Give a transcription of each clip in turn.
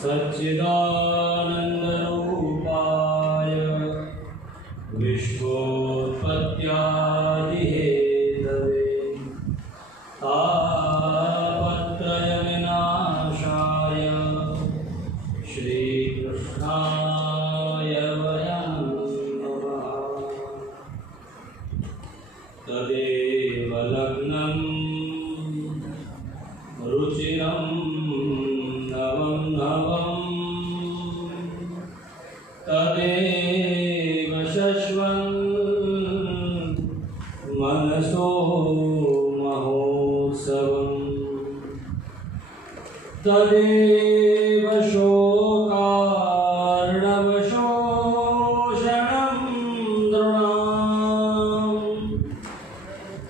सच्चिदानन्दरूपाय विश्वोत्पत्त्यादिहेतवे तापत्रयविनाशाय श्रीकृष्णाय वयं नमः। तदेव लग्नं रुचिरं नवं नवं तदेव शश्वन् मनसो महोत्सवम् तदेव शोकार्णवशोषणं नृणाम्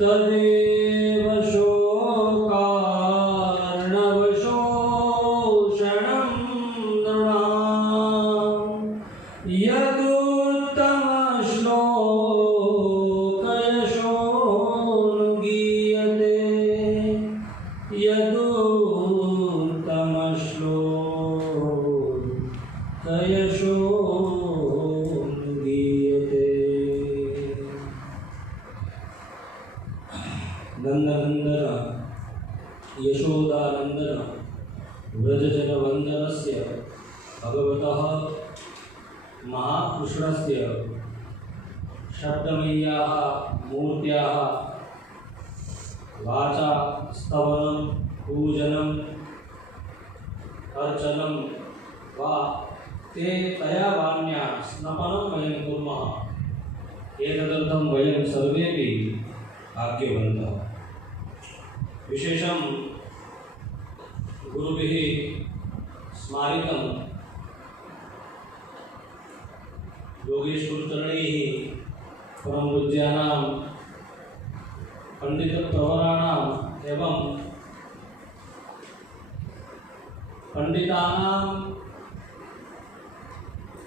तदेव शोकार्णवशोषणं नृणाम् यदुत्तमश्लोकयशोऽनुगीयते यदुत्तमश्लोकयशोऽनुगीयते। नन्दनन्दन यशोदानन्दन व्रजजनवन्दनस्य भगवतः महाकृष्णस्य शब्दमय्याः मूर्त्याः वाचा स्तवनं पूजनम् अर्चनं वा ते तया वाण्या स्नपनं वयं कुर्मः। एतदर्थं वयं सर्वेपि भाग्यवन्तः। विशेषं गुरुभिः स्मारितं योगेश्वरचरणैः परमपूज्यानां पंडितप्रवराणाम् एवं पंडितानां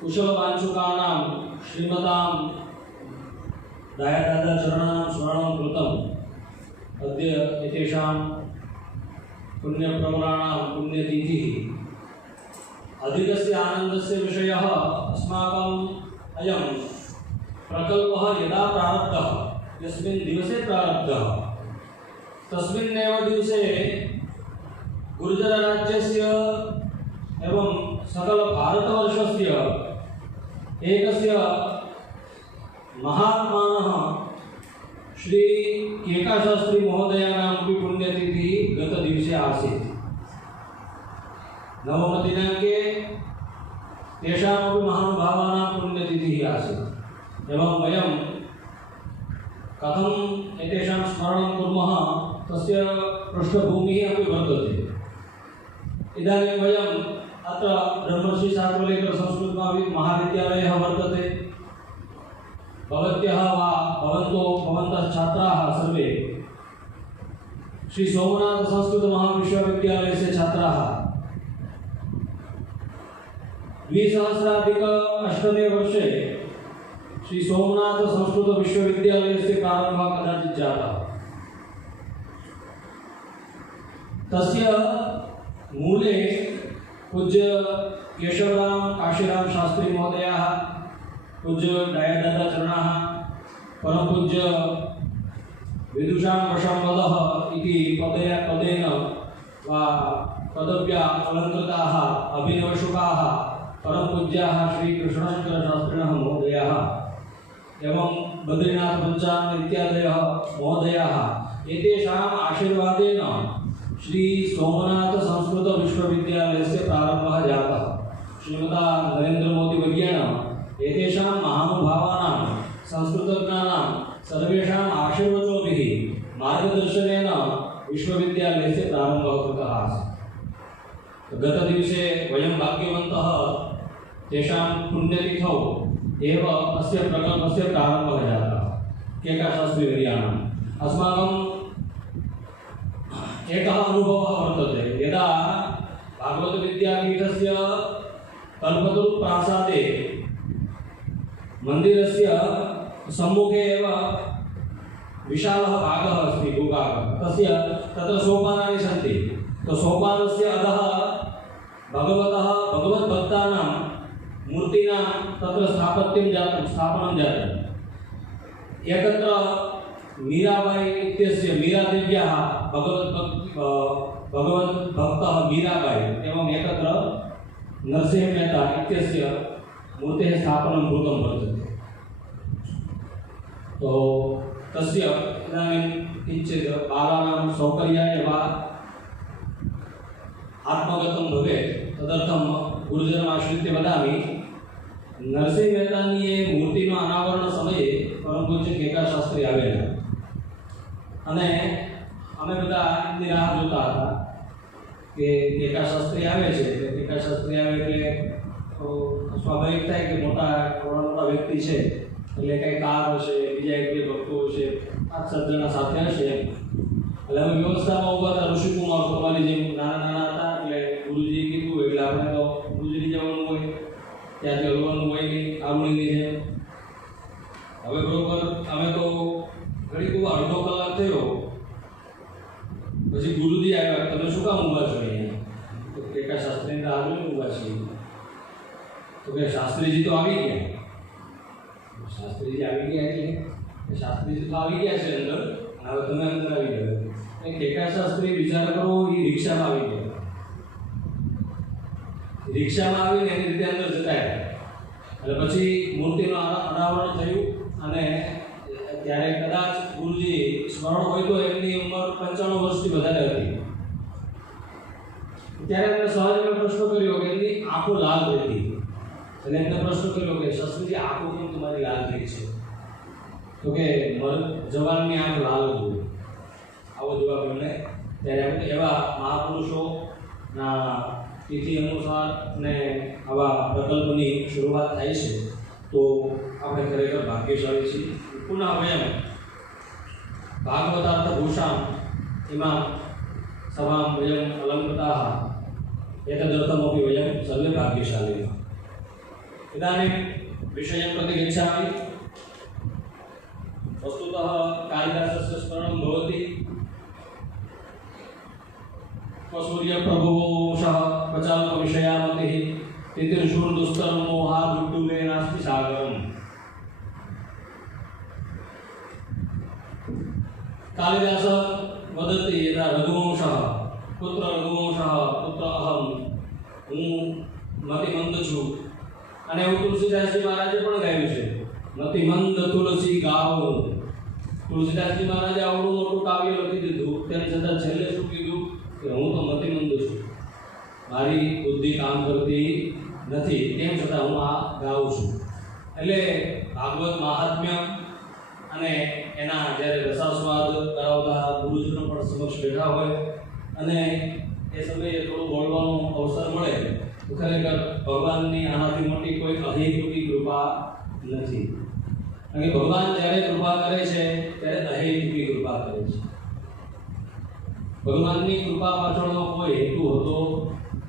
कुशलवाञ्छुकानां श्रीमतां दयादादाचरणानां स्मरणं कृतम्। अद्य एतेषां पुण्यप्रवराणां पुण्यतिथिः। अधिकस्य आनन्दस्य विषयः अस्माकम् अयं प्रकल्पः यदा प्रारब्धः यस्मिन् दिवसे प्रारब्धः तस्मिन्नेव दिवसे गुर्जरराज्यस्य एवं सकल भारतवर्षस्य एकस्य महात्मानः श्री केकाशास्त्री महोदयानामपि पुण्यतिथिः गतदिवसे आसीत्। नवमदिनाङ्के तेषामपि महानुभावानां पुण्यतिथिः आसीत्। एवं वयं कथम् एतेषां स्मरणं कुर्मः तस्य पृष्ठभूमिः अपि वर्तते। इदानीं वयम् अत्र ब्रह्मर्षि शाकलेकर संस्कृत महाविद्यालयः वर्तते। भवत्यः वा भवन्तः छात्राः सर्वे श्री सोमनाथ संस्कृत महाविश्वविद्यालयस्य छात्राः। 2008 वर्षे श्री सोमनाथ संस्कृत विश्वविद्यालयस्य प्रारम्भः कदाचित् जातः। तस्य मूले पूज्य केशवराम काशीराम शास्त्री महोदयाः, पूज्य दयादादाचरणाः, परमपूज्य विदुषां वशंवदः इति पदेन वा पदव्या अलङ्कृताः अभिनवशुकाः परमपूज्याः श्री कृष्णशङ्करशास्त्रिणः महोदयाः एवं बद्रीनाथ पंचांग इत्यादयः महोदयाः एतेषाम् आशीर्वादेन श्री सोमनाथ संस्कृत विश्वविद्यालयस्य प्रारम्भः जातः। श्रीमता नरेंद्र मोदी वर्येण एतेषां महानुभावानां संस्कृतज्ञानां सर्वेषाम् आशीर्वचोभिः मार्गदर्शनेन विश्वविद्यालयस्य प्रारम्भः कृतः आसीत्। गतदिवसे वयं भाग्यवन्तः तेषां पुण्यतिथौ एव अस्य प्रकल्पस्य प्रारम्भः जातः केकाशास्त्रीवर्याणाम्। अस्माकम् एकः अनुभवः वर्तते। यदा भागवतविद्यापीठस्य कल्पतरुप्रासादे मन्दिरस्य सम्मुखे एव विशालः भागः अस्ति, भूभागः, तत्र सोपानानि सन्ति। तो सोपानस्य अधः भगवतः तत्र स्थापत्यं जातं स्थापनं जातम् एकत्र मीराबाई इत्यस्य मीरादेव्याः भगवद्भक्तः मीराबाई एवम् एकत्र नरसिंह मेहता इत्यस्य मूर्तेः स्थापनं कृतं वर्तते। तो तस्य इदानीं किञ्चित् बालानां सौकर्याय वा आत्मगतं भवेत् तदर्थं गुरुजनमाश्रित्य वदामि नरसिंह મહેતાની એ મૂર્તિનો અનાવરણ સમયે પરમ પૂજ્ય કેકા શાસ્ત્રી આવેલા અને અમે બધા એમની રાહ જોતા હતા કે કેકા શાસ્ત્રી આવે છે કેકા શાસ્ત્રી આવે એટલે સ્વાભાવિક થાય કે મોટા વ્યક્તિ છે એટલે કંઈ કાર હશે બીજા એક બે ભક્તો હશે 5-7 જણા સાથે હશે એટલે અમે વ્યવસ્થામાં ઊભા હતા ઋષિકુમાર પરમાલી જેમ નાના હતા એટલે ગુરુજીએ કીધું એટલે આપણે તો ગુરુજી જવાનું હોય ત્યાંથી હલવાનું હોય નહીં આરુણીની જેમ હવે બરોબર અમે તો ઘડીક અડધો કલાક થયો પછી ગુરુજી આવ્યા તમે શું કામ ઊભા છો અહીંયા તો કેકા શાસ્ત્રીની રાહ જોઈને ઊભા છીએ તો કે શાસ્ત્રીજી તો આવી ગયા શાસ્ત્રીજી આવી ગયા એટલે શાસ્ત્રીજી તો આવી ગયા છે અંદર હવે તમે અંદર આવી ગયા કેકા શાસ્ત્રી વિચાર કરો એ રિક્ષામાં આવી ગયા રિક્ષામાં આવીને એની રીતે અંદર જતા એટલે પછી મૂર્તિનું અનાવરણ થયું અને ત્યારે કદાચ ગુરુજી સ્મરણ હોય તો એમની ઉંમર 95 વર્ષથી વધારે હતી ત્યારે એમને સહજમાં પ્રશ્ન કર્યો કે એમની આંખો લાલ હતી એટલે એમને પ્રશ્ન કર્યો કે શાસ્ત્રીજી આંખો કેમ તમારી લાલ થઈ છે તો કે જવાનની આંખ લાલ હોય આવો જવાબ એમને ત્યારે એવા મહાપુરુષોના તિથિ અનુસાર ને આવા પ્રકલ્પની શરૂઆત થાય છે તો આપણે ખરેખર ભાગ્યશાળી છીએ પુનઃ વયમ ભાગવતાર્થ ભૂષામ ઇમામ સભામ વયમ અલંકૃતાઃ એતદर्थमपि वयं सर्वे भाग्यशालिनः इदानीं विषयं प्रति गच्छामि वस्तुतः कालिदासस्य स्मरणं भवति सूर्यप्रभुवंशः प्रचाल्पविषयामतिः तितिर्षूर्दुस्तरं मोहादुड्डुले नास्ति सागरम् कालिदास वदति यदा रघुवंशः पुत्र रघुवंशः पुत्र अहं હું મતિમંદ છું અને એવું તુલસીદાસજી મહારાજે પણ ગાયું છે મતિમંદ તુલસી ગાઓ તુલસીદાસજી મહારાજે આવડું મોટું કાવ્ય લખી દીધું તેમ છતાં છેલ્લે શું કીધું કે હું તો મતિમંદ છું મારી બુદ્ધિ કામ કરતી નથી તેમ છતાં હું આ ગાઉં છું એટલે ભાગવત મહાત્મ્ય અને એના જ્યારે રસાસ્વાદ કરાવતા ગુરુજનો પણ સમક્ષ બેઠા હોય અને એ સમયે થોડું બોલવાનો અવસર મળે તો ખરેખર ભગવાનની આનાથી મોટી કોઈ અહેતુકી કૃપા નથી કારણ કે ભગવાન જ્યારે કૃપા કરે છે ત્યારે અહેતુકી કૃપા કરે છે ભગવાનની કૃપા પાછળનો કોઈ હેતુ હોતો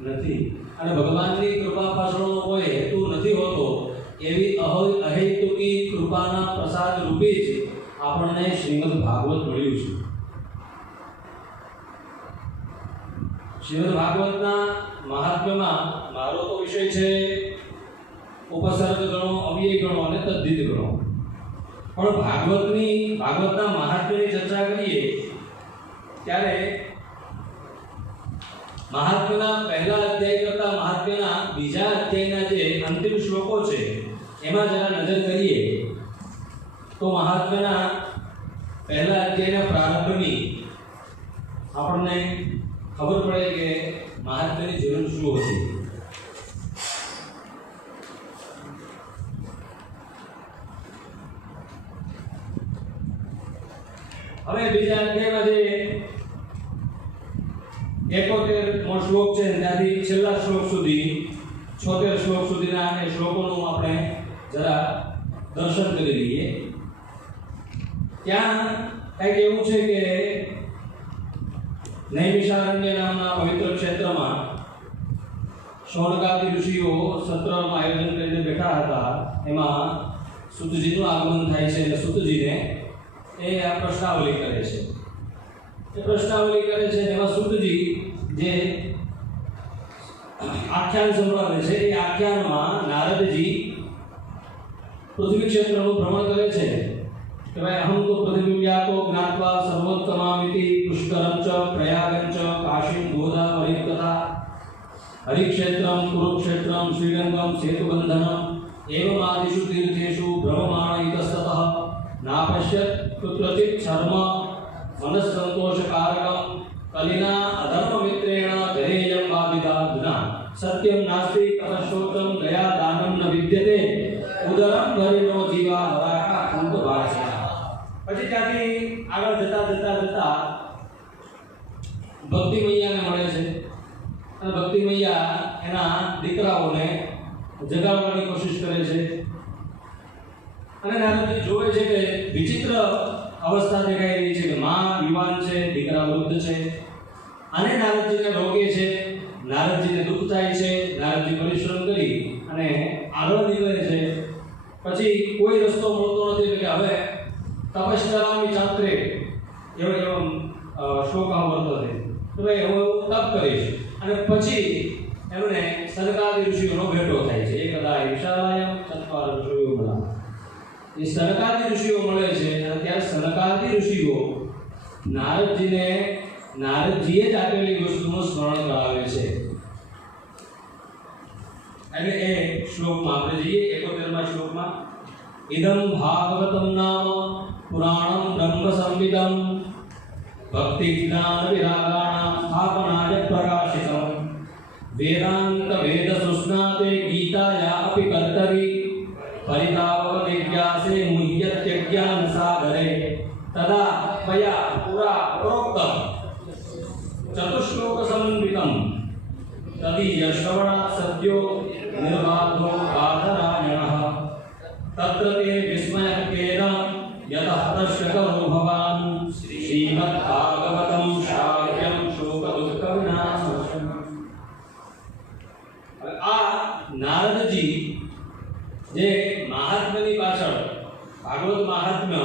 નથી અને ભગવાનની કૃપા પાછળનો કોઈ હેતુ નથી હોતો એવી અહેતુકી કૃપાના પ્રસાદ રૂપે જ આપણને શ્રીમદ ભાગવત મળ્યું છે શ્રીમદ ભાગવતના મહાત્મ્યમાં મારો તો વિષય છે ઉપસર્ગ ગણો અવ્યય ગણો અને તદ્ધિત ગણો પણ ભાગવતના મહાત્મ્યની ચર્ચા કરીએ ત્યારે મહાત્મ્યના પહેલા અધ્યાય કરતા મહાત્મ્યના બીજા અધ્યાયના જે અંતિમ શ્લોકો છે એમાં જરા નજર કરીએ તો મહાત્મ્યના પહેલા અધ્યાયના પ્રારંભની આપણને ખબર પડે કે મહાત્મ્યની જરૂર શું હતી હવે બીજા અધ્યાયમાં જે 71મો શ્લોક છે ત્યાંથી છેલ્લા શ્લોક સુધી 76 શ્લોક સુધીના એ શ્લોકોનું આપણે જરા દર્શન કરી લઈએ ત્યાં કંઈક એવું છે કે નૈમિષારણ્ય નામના પવિત્ર ક્ષેત્રમાં શૌનકાદિ ઋષિઓ સત્રનું આયોજન કરીને બેઠા હતા એમાં સુતજીનું આગમન થાય છે અને સુતજીને એ આ પ્રશ્નાવલી કરે છે એમાં સુતજી જે આખ્યાન સંભળાવે છે એ આખ્યાનમાં નારદજી પૃથ્વી ક્ષેત્રનું ભ્રમણ કરે છે કે ભાઈ અહમ તો પૃથ્વીવ્યાપો જ્ઞાત્વા સર્વોત્તમામિતિ પુષ્કરમ ચ પ્રયાગં ચ કાશીમ ગોદાવરી તથા હરિક્ષેત્રમ કુરુક્ષેત્રમ શ્રીરંગમ સેતુબંધનમ એવમાદિષુ તીર્થેષુ ભ્રમમાણ ઇતસ્તતઃ નાપશ્યત કુત્રચિત શર્મ મનસ્સંતોષકારકમ કલિના અધર્મમિત્રેણ ધૈર્યં વાવિદાધુના સત્યમ નાસ્તિ તપશોતમ દયા દાનમ ન વિદ્યતે ઉદરમ ભરિનો જીવા હરાકા કુંભ ભાષા. પછી ત્યાંથી આગળ જતા ભક્તિ મૈયાને મળે છે અને ભક્તિ મૈયા એના દીકરાઓને જગાડવાની કોશિશ કરે છે અને નારદજી જોવે છે કે વિચિત્ર અવસ્થા દેખાઈ રહી છે કે માં યુવાન છે, દીકરા વૃદ્ધ છે અને નારદજીને રોકે છે. નારદજીને દુઃખ થાય છે. નારદજી પરિશ્રમ કરી અને આગળ નીકળે છે. પછી કોઈ રસ્તો મળતો નથી કે હવે તપશ્ચરામી ચાત્રે એવો શોક વર્તતે તો ભાઈ હું તપ કરીશ. અને પછી એમને સનકાદિ ઋષિઓનો ભેટો થાય છે. એકદા વિશાલાય ચત્વાર ઋષિઓ મળ્યા. એ સનકાદિ ઋષિઓ મળે છે અને ત્યાં સનકાદિ ઋષિઓ નારદજીએ જ આપેલી વસ્તુનું સ્મરણ કરાવે છે. અને એ શ્લોકમાં આપણે જઈએ 71મા શ્લોકમાં ઇદમ ભાગવતમ નામ પુરાણમ બ્રહ્મ સંવિદમ ભક્તિ જ્ઞાન વિરાગાણામ સ્થાપનાય પ્રકાશિતમ વેદાંત વેદ સુસ્નાતે ગીતાયા અપિ કર્તરી પરિતાવક દિવ્યાસે મુહ્યત્યજ્ઞાન સાગરે તદા મયા પુરા પ્રોક્તમ ચતુશ્લોક સમન્વિતમ તદીય શ્રવણા સદ્યો નિર્બાધો બાધરાયણઃ તત્ર તે વિસ્મયકેન યતઃ પ્રશ્યકરો ભવાન શ્રીમદ્ ભાગવતમ શ્રાવ્યમ શોક દુઃખ વિનાશનમ. આ નારદજી જે મહાત્મ્યની પાછળ ભાગવત મહાત્મ્ય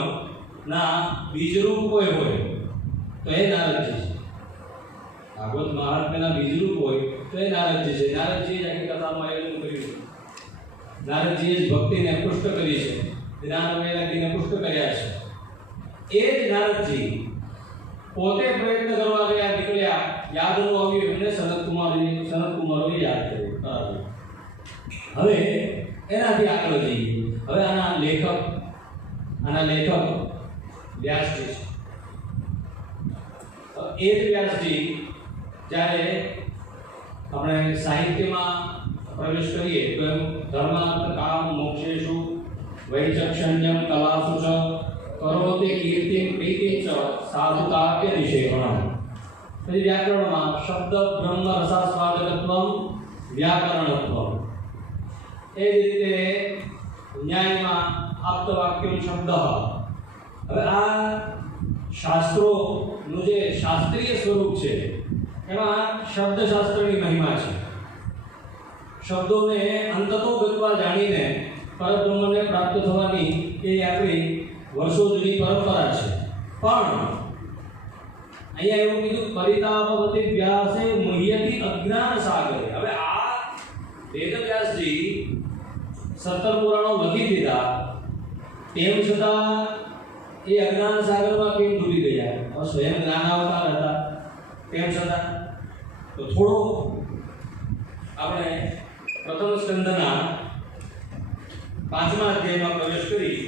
ના બીજરૂપ કોઈ હોય તો એ નારદજી છે. ભાગવત મહાત્મ્યના બીજરૂપ હોય તો એ નારદજી છે. નારદજીએ જ આખી કથાનું આયોજન કર્યું છે. નારદજીએ જ ભક્તિને પુષ્ટ કરી છે, જ્ઞાન વૈરાગ્યને પુષ્ટ કર્યા છે. એ જ નારદજી પોતે પ્રયત્ન કરવા ગયા, નીકળ્યા, યાદનું આવ્યું એમને સનતકુમારોએ યાદ કર્યું. હવે એનાથી આગળ જઈએ. હવે આના લેખક વ્યાસજી છે. એ જ વ્યાસજી જ્યારે આપણે સાહિત્યમાં પ્રવેશ કરીએ તો ધર્માર્થ કામ મોક્ષેષુ વૈચક્ષણ્યમ કલાસુ ચ કરોતિ કીર્તિમ પ્રીતિમ ચ સાધુકાવ્ય નિષેધણમ. પછી વ્યાકરણમાં શબ્દ બ્રહ્મ રસાસ્વાદકત્વમ વ્યાકરણત્વમ. એ જ રીતે ન્યાયમાં આપ્તવાક્યમ શબ્દ. હવે આ શાસ્ત્રોનું જે શાસ્ત્રીય સ્વરૂપ છે એમાં શબ્દશાસ્ત્રની મહિમા છે. શબ્દોને અંતતો ગત્વા જાણીને પરબ્રહ્મને પ્રાપ્ત થવાની એ આપણી વર્ષો જૂની પરંપરા છે. પણ અહીંયા એવું કીધું પરિતાપવતી વ્યાસે મુહ્યતિ અજ્ઞાન સાગરે. હવે આ વેદવ્યાસજી 17 પુરાણો લખી દીધા, તેમ છતાં એ અજ્ઞાન સાગરમાં કેમ ડૂબી ગયા? સ્વયં જ્ઞાનાવતાર હતા તેમ છતાં. તો થોડો આપણે પ્રથમ સ્કંદના 5મા અધ્યાયમાં પ્રવેશ કરી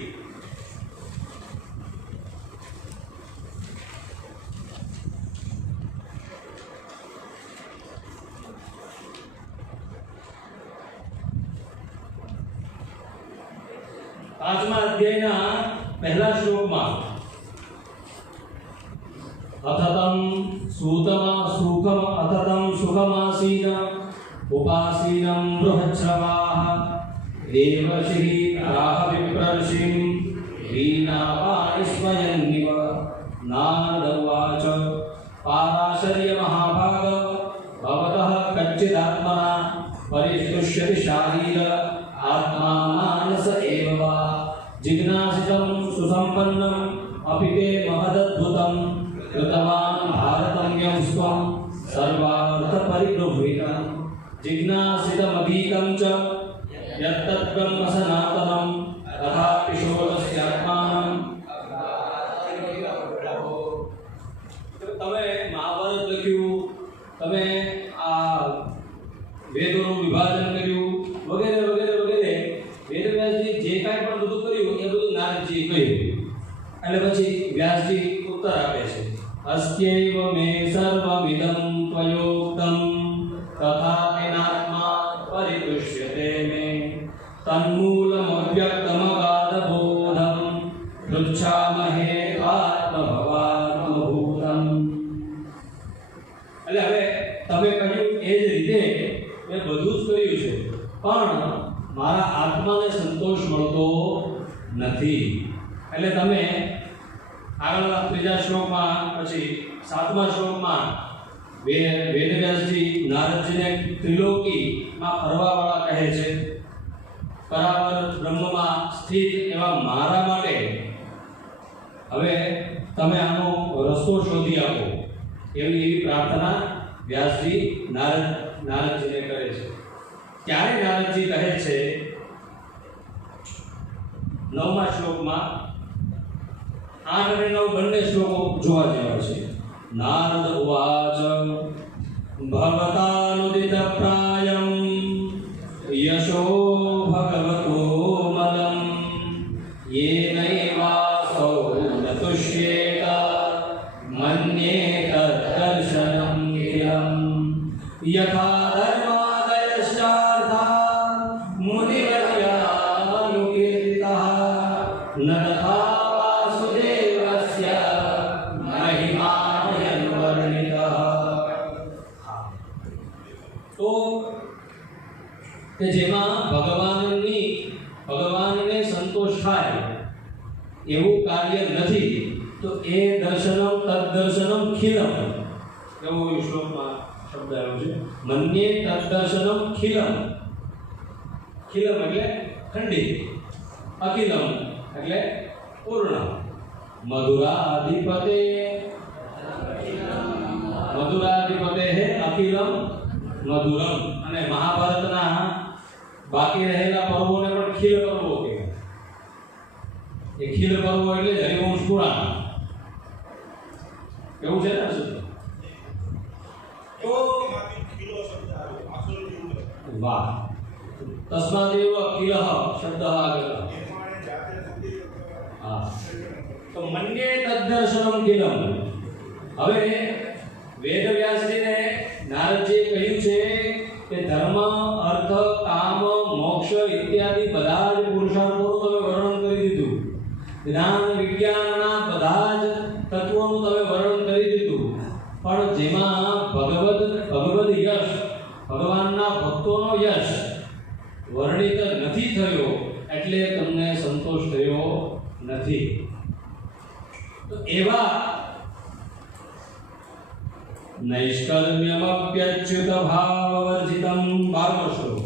અધ્યાયના પહેલા શ્લોકમાં અથતમ સુખમાસીન ઉપાસીનમ બૃહચ્છવાહ દેવશ્રી રાહ વિપ્રર્ષિં વીણાપાણિસ્વયન્નિવ. નારદ ઉવાચ પારાશર્ય મહાભાગ ભવતઃ કચ્ચિદાત્મના પરિતુષ્યતિ શારીર આત્મા માનસ એવ વા. जिज्ञासितं सुसंपन्नं अपि ते महदद्भुतं कृतवान् भारतं यं स्वं सर्वार्थ परिगृहीतं. जिज्ञासितमधीतं च यत्तद्ब्रह्म सनातनं तथापि शोधस्यात्मानं તમે મહાભારત લખ્યું, તમે આ વેદોનું વિભાજન કર્યું વગેરે વગેરે વગેરે, વેદવ્યાસજી જે કાંઈ પણ બધું કર્યું એ બધું નારદજીએ કહ્યું. એટલે પછી વ્યાસજી ઉત્તર આપે છે, અસ્યૈવ મે સર્વમિદં ત્વયોક્તં તથાપિનાત્મા પરિતુષ્યતે મે તન્મૂલમવ્યક્તમગાધબોધં પૃચ્છામહે આત્મભવાત્મભૂતં. એટલે હવે તમે કહ્યું એ જ રીતે મેં બધું જ કર્યું છે, પણ મારા આત્માને સંતોષ મળતો નથી. એટલે તમે આગળના 3જા શ્લોકમાં, પછી 7મા શ્લોકમાં વેદવ્યાસજી નારદજીને ત્રિલોકીમાં ફરવાવાળા કહે છે. પરાવર બ્રહ્મમાં સ્થિત એવા મારા માટે હવે તમે આનો રસ્તો શોધી આપો, એવી પ્રાર્થના વ્યાસજી નારદજીને કરે છે. ત્યારે નારદજી કહે છે 9મા શ્લોકમાં, 8 અને 9 બંને શ્લોકો જોવા જેવા છે. નારદ ઉવાચ ભવતાનુદિત પ્રાયમ યશો ભગવતો મદમ યેનૈવાસૌ નતુષ્યેત મન્યે તદ્દર્શનમ ઇયમ યથા ધર્માદયશ્ચાર્થા મુનિવર્યાનુકીર્તિતઃ ન તથા વાસુદેવસ્ય મહિમાયન્વર્ણિતઃ. તો કે જેમાં ભગવાનને સંતોષ થાય એવું કાર્ય નથી, તો એ દર્શનમ તદ્દર્શનમ ખિલમ, એવો એ શ્લોકમાં શબ્દ આવ્યો છે. મન્યે તદ્દર્શનમ ખિલમ. ખિલમ એટલે ખંડિત, અખિલમ એટલે પૂર્ણ. મધુરાધિપતે હે અખિલમ મધુરમ. અને મહાભારતના બાકી રહેલા પર્વોને પણ ખીલ પર્વો કહેવાય. એ ખીલ પર્વો એટલે હરિવંશ પુરાણ એવું છે ને. તો વાહ, તસ્માદેવ ખીલઃ શબ્દ આગળ. હા, તો મન્યે તદ્દર્શનમ ખીલમ. હવે વેદવ્યાસજીને નારદજીએ કહ્યું છે કે ધર્મ, અર્થ, કામ, મોક્ષ ઇત્યાદિ બધા જ પુરુષાર્થોનું તમે વર્ણન કરી દીધું. જ્ઞાન વિજ્ઞાનના બધા જ તત્વોનું તમે વર્ણન કરી દીધું, પણ જેમાં ભગવદ યશ, ભગવાનના ભક્તોનો યશ વર્ણિત નથી થયો, એટલે તમને સંતોષ થયો નથી. તો એવા નૈષ્કર્મ્યમપ્યચ્યુત ભાવવર્જિતં, 12મો શ્લોક.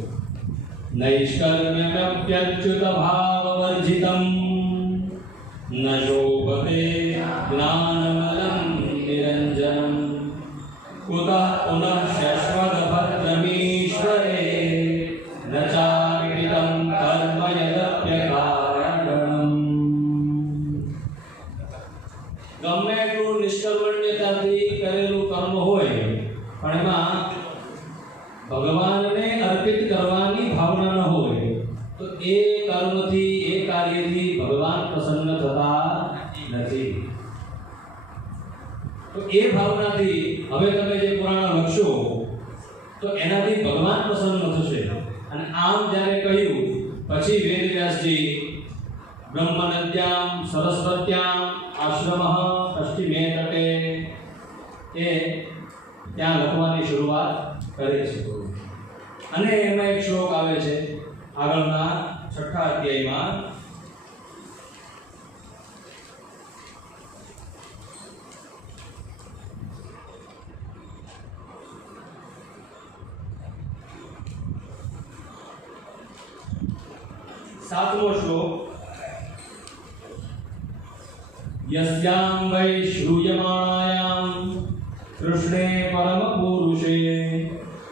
નૈષ્કર્મ્યમપ્યચ્યુત ભાવવર્જિતં ન શોભતે જ્ઞાનમલં નિરંજનં કુતઃ પુનઃ શશ્વતભદ્રમીશ્વરે ન ચાકૃतं કર્મ યદપ્યકારણં. ગમે એટલું નિષ્કર્મણ્યતાથી કરેલું કર્મ હોય, પણ એમાં ભગવાનને અર્પિત કરવાની ભાવના ન હોય, તો એ કર્મથી, એ કાર્યથી ભગવાન પ્રસન્ન થતા નથી. તો એ ભાવનાથી હવે તમે જે પુરાણ લખશો તો એનાથી ભગવાન પ્રસન્ન થશે. અને આમ જ્યારે કહ્યું પછી વેદવ્યાસજી બ્રહ્મનદ્યામ સરસ્વત્યામ આશ્રમઃ પશ્ચિમે તટે એ ત્યાં લખવાની શરૂઆત કરે છે. અને એમાં એક શ્લોક આવે છે આગળના 6થા અધ્યાયમાં. सातमो श्लोक. यस्यां वै श्रूयमाणायां कृष्णे परमपुरुषे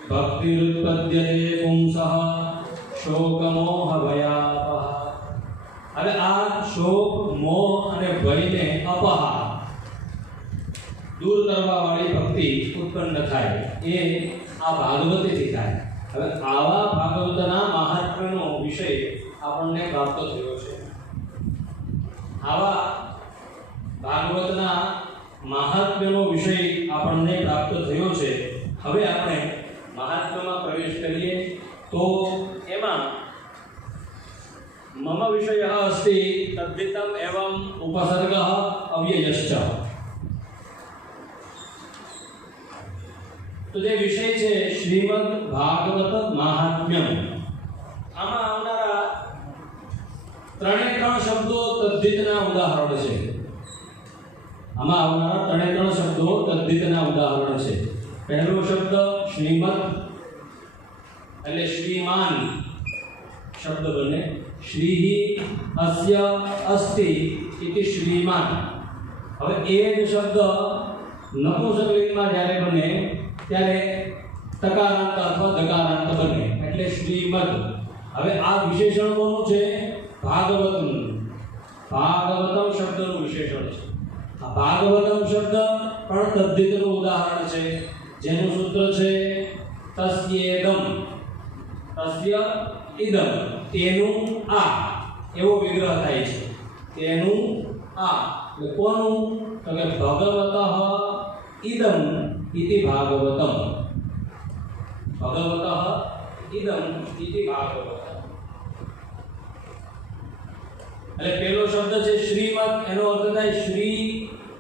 भक्तिरुत्पद्यते पुंसः शोकमोहभयापः. હવે કરવાવાળી ભક્તિ ઉત્પન્ન થાય એ આ ભાગવતીથી થાય. હવે આવા ભાગવતના મહાત્મ્યનો વિષય આપણને પ્રાપ્ત થયો છે. આવા ભાગવતના મહાત્મ્યનો વિષય આપણને પ્રાપ્ત થયો છે. હવે આપણે મહાત્મ્યમાં પ્રવેશ કરીએ તો એમાં મમ વિષયઃ અસ્તિ તદ્ધિતમ એવં ઉપસર્ગઃ અવ્યયશ્ચ. તો જે વિષય છે શ્રીમદ ભાગવત મહાત્મ્યમ, આમાં આવનારા ત્રણ શબ્દો તદ્ધિતના ઉદાહરણ છે. આમાં આવનારા ત્રણ શબ્દો તદ્ધિતના ઉદાહરણ છે. પહેલો શબ્દ શ્રીમદ એટલે શ્રીમાન શબ્દ બને. શ્રીહિ અસ્ય અસ્તિ ઇતિ શ્રીમાન. હવે એ જ શબ્દ નપુંસકલિંગમાં જ્યારે બને ત્યારે તકારાંત અથવા દકારાંત બને એટલે શ્રીમદ. હવે આ વિશેષણ કોનું છે? ભાગવતનું. ભાગવતમ શબ્દનું વિશેષણ છે. આ ભાગવતમ શબ્દ પણ તદ્ધિતનું ઉદાહરણ છે, જેનું સૂત્ર છે તસ્યેદમ. તસ્ય ઇદમ, તેનું આ એવો વિગ્રહ થાય છે. તેનું આ એટલે કોનું? તો કે ભગવતઃ ઇદમ ઇતિ ભાગવતમ. ભગવતઃ ઇદમ ઇતિ ભાગવતમ. એટલે પેલો શબ્દ છે શ્રીમદ, એનો અર્થ થાય શ્રી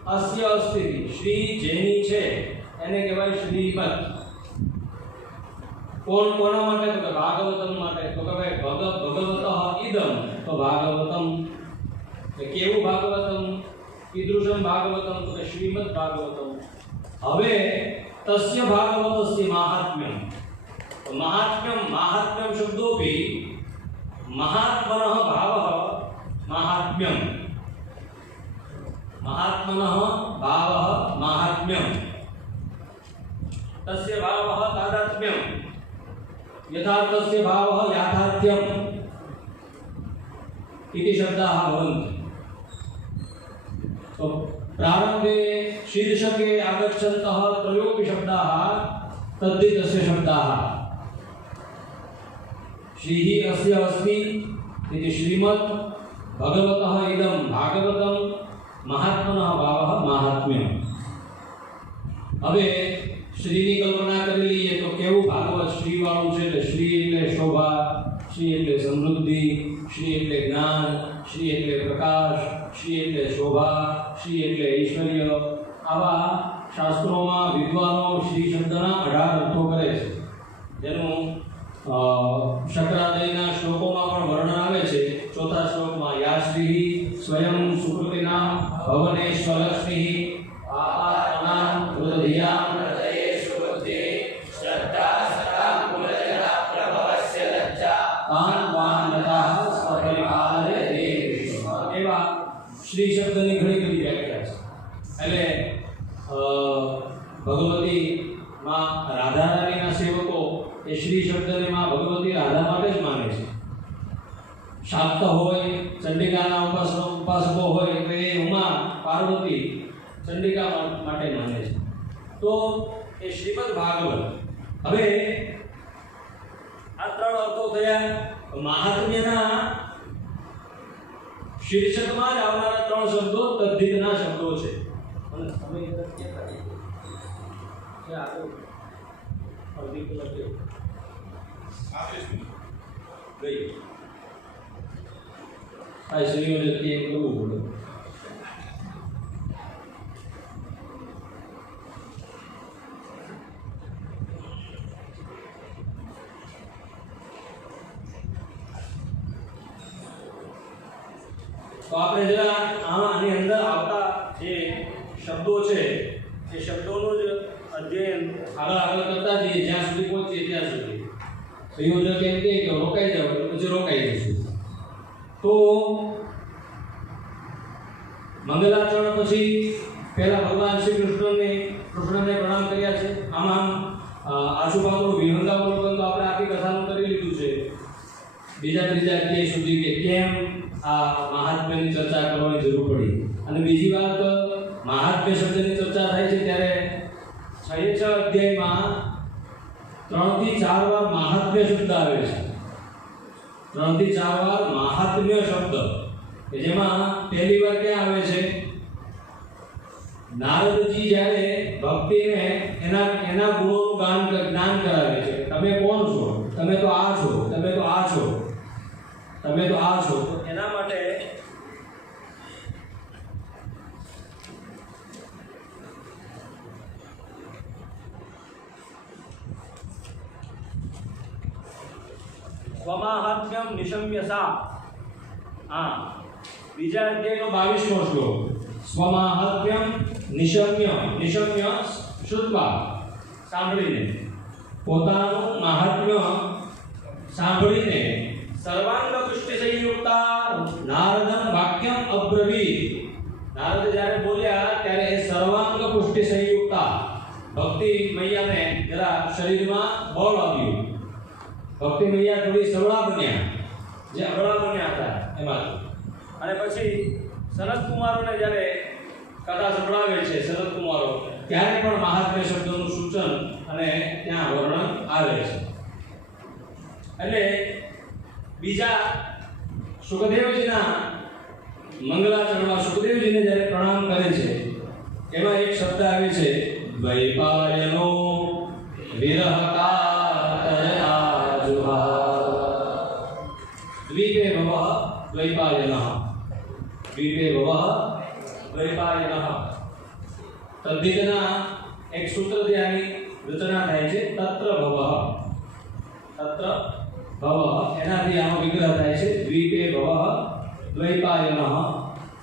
અસ્ય અસ્તિ. શ્રી જેની છે એને કહેવાય શ્રીમદ. કોના માટે? તો કે ભાગવતમ માટે. તો કે ભાઈ ભગવતઃ ઇદમ, તો ભાગવતમ એટલે કેવું ભાગવતમ? ઈદૃશમ ભાગવતમ, તો કે શ્રીમદ ભાગવતમ. હવે તસ્ય ભાગવતસ્ય મહાત્મ્યમ. તો મહાત્મ્યમ શબ્દોપી મહાત્મનઃ ભાવઃ મહાત્મ્યમ. મહાત્મનઃ ભાવઃ મહાત્મ્યમ. તસ્ય ભાવઃ તાદાત્મ્યમ. यथार्थस्य भावः याथार्थ्यम् इति शब्दाः भवन्ति. तो प्रारम्भे शीर्षके आगच्छन्तः त्रयोऽपि शब्दाः तद्धितस्य शब्दाः. श्रीः अस्य अस्ति इति श्रीमद्, भगवतः इदं भागवतं, महात्मनः भावः महात्म्यम्. હવે શ્રીની કલ્પના કરી લઈએ તો કેવું ભાગવત શ્રી વાળું છે. એટલે શ્રી એટલે શોભા, શ્રી એટલે સમૃદ્ધિ, શ્રી એટલે જ્ઞાન, શ્રી એટલે પ્રકાશ, શ્રી એટલે શોભા, શ્રી એટલે ઐશ્વર્ય. આવા શાસ્ત્રોમાં વિદ્વાનો શ્રી શબ્દના 18 અર્થો કરે છે, જેનું શક્રાદયના શ્લોકોમાં પણ વર્ણન આવે છે. ચોથા શ્લોકમાં યા શ્રી સ્વયં સુકૃતિના ભવનેશ્વરલક્ષ્મી આત્માનાં હૃદયામ શ્રી શબ્દની ઘણી બધી વ્યાખ્યા છે. એટલે ભગવતી માં રાધારાણીના સેવકો એ શ્રી શબ્દને માં ભગવતી રાધા માટે જ માને છે. શાક્ત હોય, ચંડિકાના ઉપાસકો હોય તો એ ઉમા પાર્વતી ચંડિકા માટે માને છે. તો એ શ્રીમદ ભાગવત. હવે આ 3 અર્થો થયા. મહાત્મ્યના શીર્ષકમાં જ આવનારા 3 શબ્દો તદ્ધિતના શબ્દો છે. અને સમય કેટલા છે? આગળ અડધી કલાક ગઈ. આ સંયોજક એક કરવું પડે. તો આપણે જરા આની અંદર આવતા જે શબ્દો છે એ શબ્દોનું જ અધ્યયન આગળ કરતા જઈએ, જ્યાં સુધી પહોંચીએ ત્યાં સુધી. સંયોજક એમ કહે કે રોકાઈ જાવ તો પછી રોકાઈ જશું. તો મંગલાચરણ પછી પહેલા ભગવાન શ્રી કૃષ્ણને પ્રણામ કર્યા છે. આમાં આશુપાત્રો વિહંગાવલોકન તો આપણે આખી કથાનું કરી લીધું છે. બીજા ત્રીજા અધ્યાય સુધી કે કેમ આ મહાત્મ્યની ચર્ચા કરવાની જરૂર પડી. અને બીજી વાત, મહાત્મ્ય શબ્દની ચર્ચા થાય છે ત્યારે 6 અધ્યાયમાં 3 થી 4 વાર મહાત્મ્ય શબ્દ આવે છે. 3 થી 4 વાર મહાત્મ્ય શબ્દ કે જેમાં પહેલી વાર ક્યાં આવે છે? નારદજી જ્યારે ભક્તિને એના ગુણોનું જ્ઞાન કરાવે છે. તમે કોણ છો? તમે તો આ છો, તમે તો આ છો, તમે તો આ છો. તો એના માટે સ્વમાહાત્મ્યમ નિશમ્યસા. હા, બીજા અધ્યાયનો 22મો શ્લોક. સ્વમાહાત્મ્યમ નિશમ્ય શ્રુત્વા, સાંભળીને, પોતાનું મહાત્મ્ય સાંભળીને, સર્વાંગ પુષ્ટિ સંયુક્તા નારદમ વાક્યમ અબ્રવીત. નારદ જ્યારે બોલ્યા ત્યારે એ સર્વાંગ પુષ્ટિ સંયુક્તા, ભક્તિ મૈયાને જરા શરીરમાં બળ આવ્યું. ભક્તિ મૈયા થોડી સવળા બન્યા, જે અબળા બન્યા હતા એમાં. અને પછી સનત કુમારોને જ્યારે કથા સંભળાવે છે સનત કુમારો, ત્યારે પણ મહાત્મ્ય શબ્દનું સૂચન અને ત્યાં વર્ણન આવે છે. એટલે બીજા સુખદેવજીના મંગલાચરણમાં સુખદેવજીને જ્યારે પ્રણામ કરે છે એમાં એક શબ્દ આવે છે દ્વૈપાયનો વિરહકા દ્વીપે ભવઃ દ્વૈપાયનઃ, દ્વીપે ભવઃ દ્વૈપાયનઃ. તદ્ધિતના એક સૂત્રથી આની રચના થાય છે તત્ર ભવઃ. તત્ર ભવઃ એનાથી આનો વિગ્રહ થાય છે દ્વીપે ભવઃ દ્વૈપાયનઃ.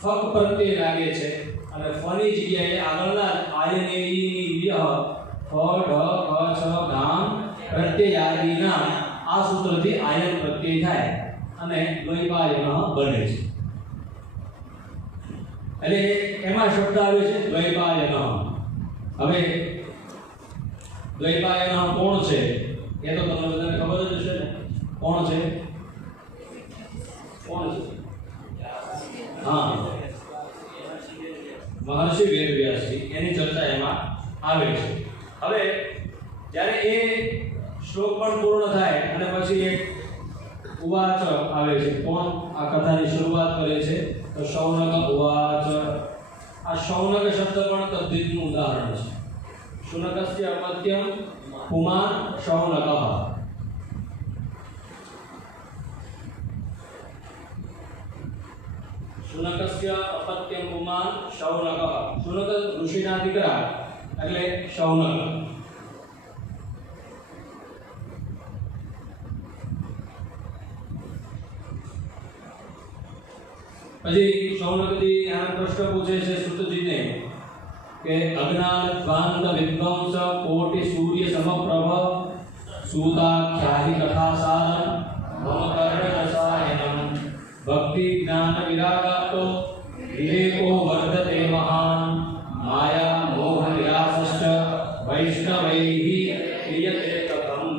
ફક પ્રત્યય લાગે છે અને ફની જગ્યાએ આગળના આયનેયની વિહ ફ ઢ ક છ ગામ પ્રત્યયાદિના આ સૂત્રથી આયન પ્રત્યય થાય અને દ્વૈપાયનઃ બને છે. એટલે એમાં શબ્દ આવે છે દ્વૈપાયનઃ. હવે દ્વૈપાયનઃ કોણ છે એ તો તમને બધાને ખબર જ હશે ને. કોણ છે? કોણ છે? હા, મહર્ષિ વેદવ્યાસજી. એની ચર્ચા એમાં આવે છે. હવે જ્યારે એ શ્લોક પણ પૂર્ણ થાય અને પછી એક ઉવાચ આવે છે. કોણ આ કથાની શરૂઆત કરે છે? તો શૌનક ઉવાચ. આ શૌનક શબ્દ પણ તદ્ધિતનું ઉદાહરણ છે. શુનકસ્ય અપત્યમ પુમાન શૌનકઃ. શુનકસ્ય અપત્યમ પુમાન શૌનકઃ. શુનક ઋષિના દીકરા એટલે શૌનક. પછી શૌનકજી આના પ્રશ્ન પૂછે છે સુતજીને કે અજ્ઞાન ધ્વાંત વિદ્વાંસ કોટિ સૂર્ય સમપ્રભ સૂતાખ્યાહી કથાસાર મમ કર્ણ રસાયનમ ભક્તિ જ્ઞાન વિરાગાતો વિવેકો વર્ધતે મહાન માયા મોહ નિરાસશ્ચ વૈષ્ણવૈઃ ક્રિયતે કથમ.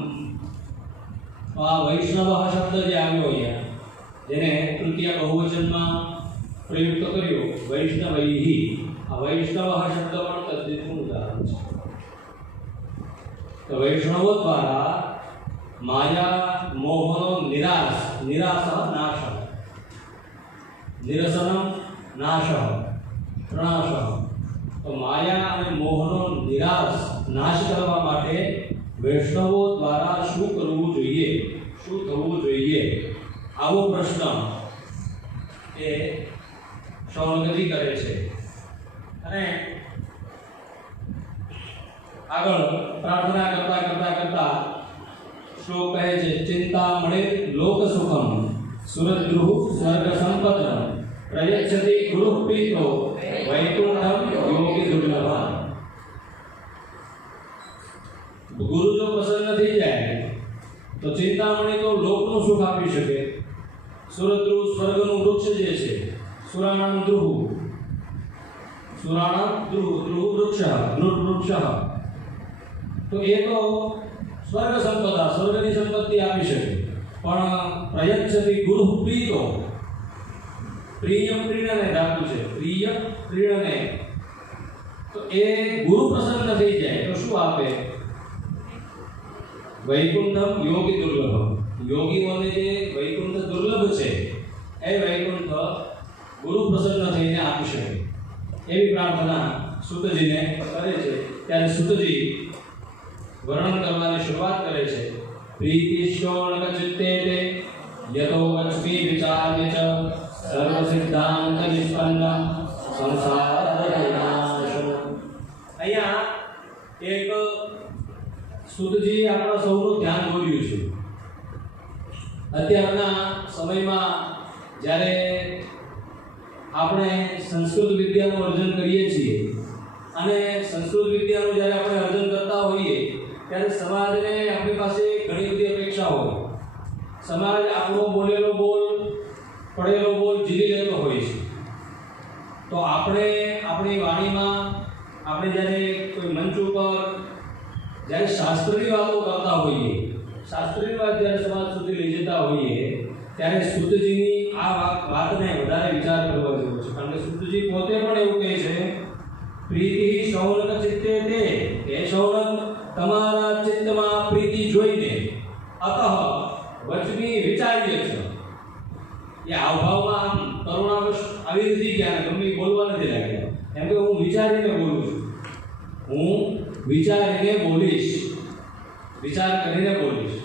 આ વૈષ્ણવ શબ્દ જે આવ્યો અહીંયા, જેને તૃતીય બહુવચનમાં પ્રયુક્ત કર્યો વૈષ્ણવૈઃ. આ વૈષ્ણવ શબ્દ પણ તદ્ધિતનું ઉદાહરણ છે. તો વૈષ્ણવો દ્વારા માયા મોહનો નિરાશ નાશ, નિરસનમ નાશ પ્રણાશ. તો માયા અને મોહનો નાશ કરવા માટે વૈષ્ણવો દ્વારા શું કરવું જોઈએ, શું થવું જોઈએ, આવો પ્રશ્ન એ શૌનકજી કરે છે. અને આગળ પ્રાર્થના કરતા શ્લોક કહે છે ચિંતામણે લોક સુખમ સુરદ્રુહ સ્વર્ગ સંપદમ પ્રયચ્છતિ ગુરુઃ પીતો વૈકુંઠમ યોગી દુર્લભમ. ગુરુ જો પ્રસન્ન થઈ જાય તો ચિંતામણી તો લોકનું સુખ આપી શકે. સુરદ્રુહ સ્વર્ગનું વૃક્ષ જે છે, સુરાણામ દ્રુહ વૃક્ષ, તો એ તો સ્વર્ગ સંપદા, સ્વર્ગની સંપત્તિ આપી શકે. પણ પ્રયચ્છતિ ગુરુઃ પ્રીતો, પ્રિય પ્રીણને ધાતુ છે, પ્રિય પ્રીણને તો એ ગુરુ પ્રસન્ન થઈ જાય તો શું આપે? વૈકુંઠમ યોગી દુર્લભમ. યોગીઓને જે વૈકુંઠ દુર્લભ છે એ વૈકુંઠ ગુરુ પ્રસન્ન થઈને આપી શકે એવી પ્રાર્થના સૂતજીને કરે છે. ત્યારે સૂતજી વર્ણન કરવાની શરૂઆત કરે છે. પ્રીતિશ્યોણક ચિત્તે તે યતો લક્ષ્મી વિચાર્ય ચ સર્વ સિદ્ધાંત નિષ્પન્ન સંસાર વિનાશનમ. અહીંયા એક સૂતજી આપણા સૌનું ધ્યાન દોર્યું છે. અત્યારના સમયમાં જ્યારે આપણે સંસ્કૃત વિદ્યાનું અર્જન કરીએ છીએ અને સંસ્કૃત વિદ્યાનું જ્યારે આપણે અર્જન કરતા હોઈએ ત્યારે સમાજને આપણી પાસે ઘણી બધી અપેક્ષા હોય. સમાજ આપણો બોલેલો બોલ, પડેલો બોલ ઝીલી લેતો હોય છે. તો આપણે આપણી વાણીમાં આપણે જ્યારે કોઈ મંચ ઉપર જ્યારે શાસ્ત્રની વાતો કરતા હોઈએ, શાસ્ત્રની વાત જ્યારે સમાજ સુધી લઈ જતા હોઈએ ત્યારે સૂતજીની આ વાતને વધારે વિચાર કરવા જેવો છે. કારણ કે સૂતજી પોતે પણ એવું કહે છે, પ્રીતિ શૌનક ચિત્તે તે, હે શૌનક તમારા ચિત્તમાં પ્રીતિ જોઈને અતઃ વચની વિચાર્ય છે. એ હાવભાવમાં આમ કરુણાવશ આવી નથી ગયા ને ગમે બોલવા નથી લાગ્યા. એમ કે હું વિચારીને બોલું છું, હું વિચારીને બોલીશ, વિચાર કરીને બોલીશ.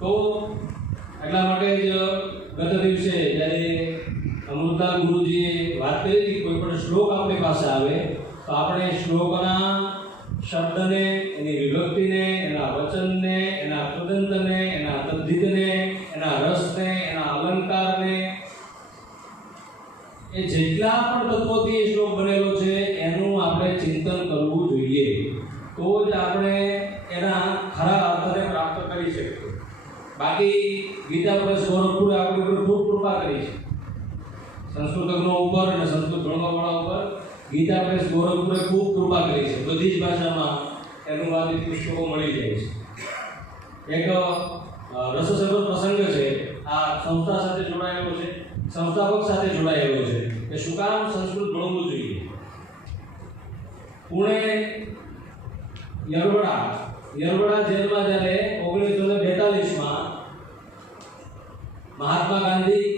તો એટલા માટે જ ગત દિવસે જ્યારે અમૃતલાલ ગુરુજીએ વાત કરી હતી કોઈ પણ શ્લોક આપણી પાસે આવે તો આપણે શ્લોકના શબ્દને, એની વિભક્તિને, એના વચનને, એના તદંતને, એના તદ્ધિતને, એના રસને, એના અલંકારને, એ જેટલા પણ તત્વોથી એ શ્લોક બનેલો છે એનું આપણે ચિંતન કરવું જોઈએ. તો જ આપણે એના ખરા અર્થને પ્રાપ્ત કરી શકીએ. બાકી ગીતા પ્રેસ ગોરખપુરે આપણી ઉપર ખૂબ કૃપા કરી છે. સંસ્કૃતજ્ઞો ઉપર અને સંસ્કૃત ભણવાવાળા ઉપર ગીતા પ્રેસ ગોરખપુરે ખૂબ કૃપા કરી છે. બધી જ ભાષામાં અનુવાદિત પુસ્તકો મળી જાય છે. એક રસસભર પ્રસંગ છે, આ સંસ્થા સાથે જોડાયેલો છે, સંસ્થાપક સાથે જોડાયેલો છે કે શું કામ સંસ્કૃત ભણવું જોઈએ. પુણે યરવડા જેલમાં જ્યારે 1942માં મહાત્મા ગાંધી,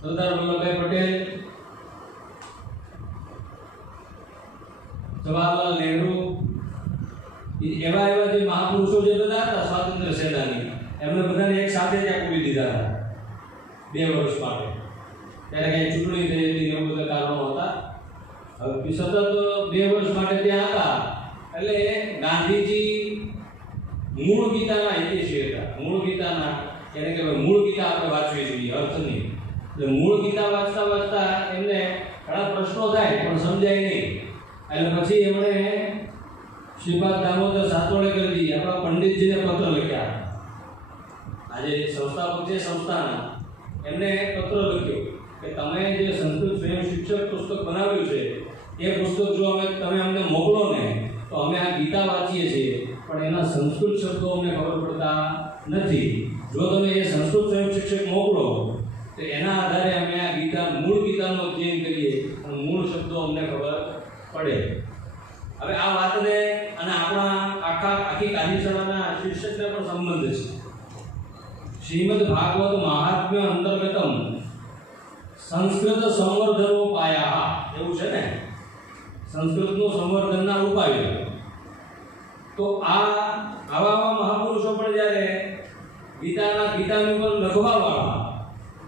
સરદાર વલ્લભભાઈ પટેલ, જવાહરલાલ નહેરુ એવા જે મહાપુરુષો જે બધા હતા સ્વાતંત્ર્ય સેનાની, એમને બધાને એક સાથે ત્યાં પૂરી દીધા હતા 2 વર્ષ માટે. ત્યારે કંઈ ચૂંટણી થઈ હતી એવું બધા કારણો હતા. હવે સતત 2 વર્ષ માટે ત્યાં હતા. એટલે ગાંધીજી મૂળ ગીતાના હિતેશી હતા. મૂળ ગીતાના એને કહેવાય મૂળ ગીતા આપણે વાંચવી જોઈએ, અર્થની. એટલે મૂળ ગીતા વાંચતા વાંચતા એમને ઘણા પ્રશ્નો થાય પણ સમજાય નહીં. એટલે પછી એમણે શ્રીપાદ દામોદર સાતવડેકરજી આપણા પંડિતજીને પત્ર લખ્યા. આજે સંસ્થાપક છે સંસ્થાના, એમને પત્ર લખ્યો કે તમે જે સંસ્કૃત સ્વયં શિક્ષક પુસ્તક બનાવ્યું છે એ પુસ્તક જો તમે અમને મોકલો ને તો અમે આ ગીતા વાંચીએ છીએ પણ એના સંસ્કૃત શબ્દો અમને ખબર પડતા નથી. જો તમે એ સંસ્કૃત સ્વયં શિક્ષક મોકલો તો એના આધારે અમે આ ગીતા મૂળ ગીતાનું અધ્યયન કરીએ અને મૂળ શબ્દો અમને ખબર પડે. હવે આ વાતને અને આપણા આખી કાર્યશાળાના શીર્ષકને પણ સંબંધ છે. શ્રીમદ ભાગવત મહાત્મ્ય અંતર્ગતમ સંસ્કૃત સંવર્ધનોપાયા એવું છે ને, સંસ્કૃતનું સંવર્ધનના ઉપાયો. તો આવા મહાપુરુષો પણ જ્યારે ગીતાનું પણ લખવાવાળા,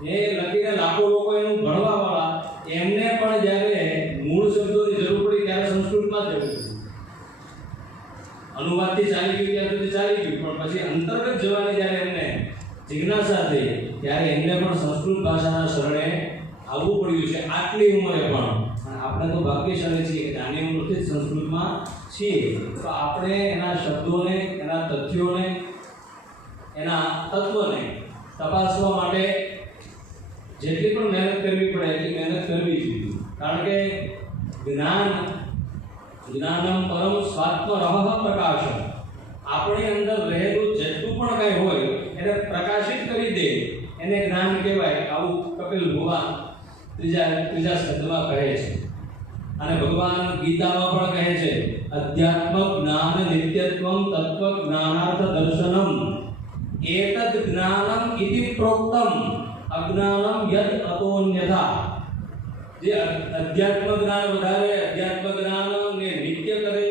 એ લખીને લાખો લોકો એનું ભણવાવાળા, એમને પણ જ્યારે મૂળ શબ્દોની જરૂર પડી ત્યારે સંસ્કૃતમાં જ જવું. અનુવાદથી ચાલી ગયું ત્યાં સુધી ચાલી ગયું, પણ પછી અંતર્ગત જવાની જ્યારે એમને જિજ્ઞાસા થઈ ત્યારે એમને પણ સંસ્કૃત ભાષાના શરણે આવવું પડ્યું છે. આટલી ઉંમરે પણ આપણે તો ભાગ્યશાળી છીએ કે નાની ઉંમરથી જ સંસ્કૃતમાં છીએ. તો આપણે એના શબ્દોને, એના તથ્યોને, એના તત્વને તપાસવા માટે જેટલી પણ મહેનત કરવી પડે એટલી મહેનત કરવી જોઈએ. કારણ કે જ્ઞાનમ પરમ સ્વાત્મરહ પ્રકાશ, આપણી અંદર રહેલું જેટલું પણ કંઈ હોય એને પ્રકાશિત કરી દે એને જ્ઞાન કહેવાય. આવું કપિલ ભુવા ત્રીજા સ્કંદમાં કહે છે. અને ભગવાન ગીતામાં પણ કહે છે અધ્યાત્મ જ્ઞાન નિત્યત્વમ તત્વ જ્ઞાનાર્થ દર્શનમ એતદ જ્ઞાનમ ઇતિ પ્રોક્તમ અજ્ઞાનમ યદ અતોન્યથા. જે અધ્યાત્મ જ્ઞાન વધારે, અધ્યાત્મ જ્ઞાનને નિત્ય કરે,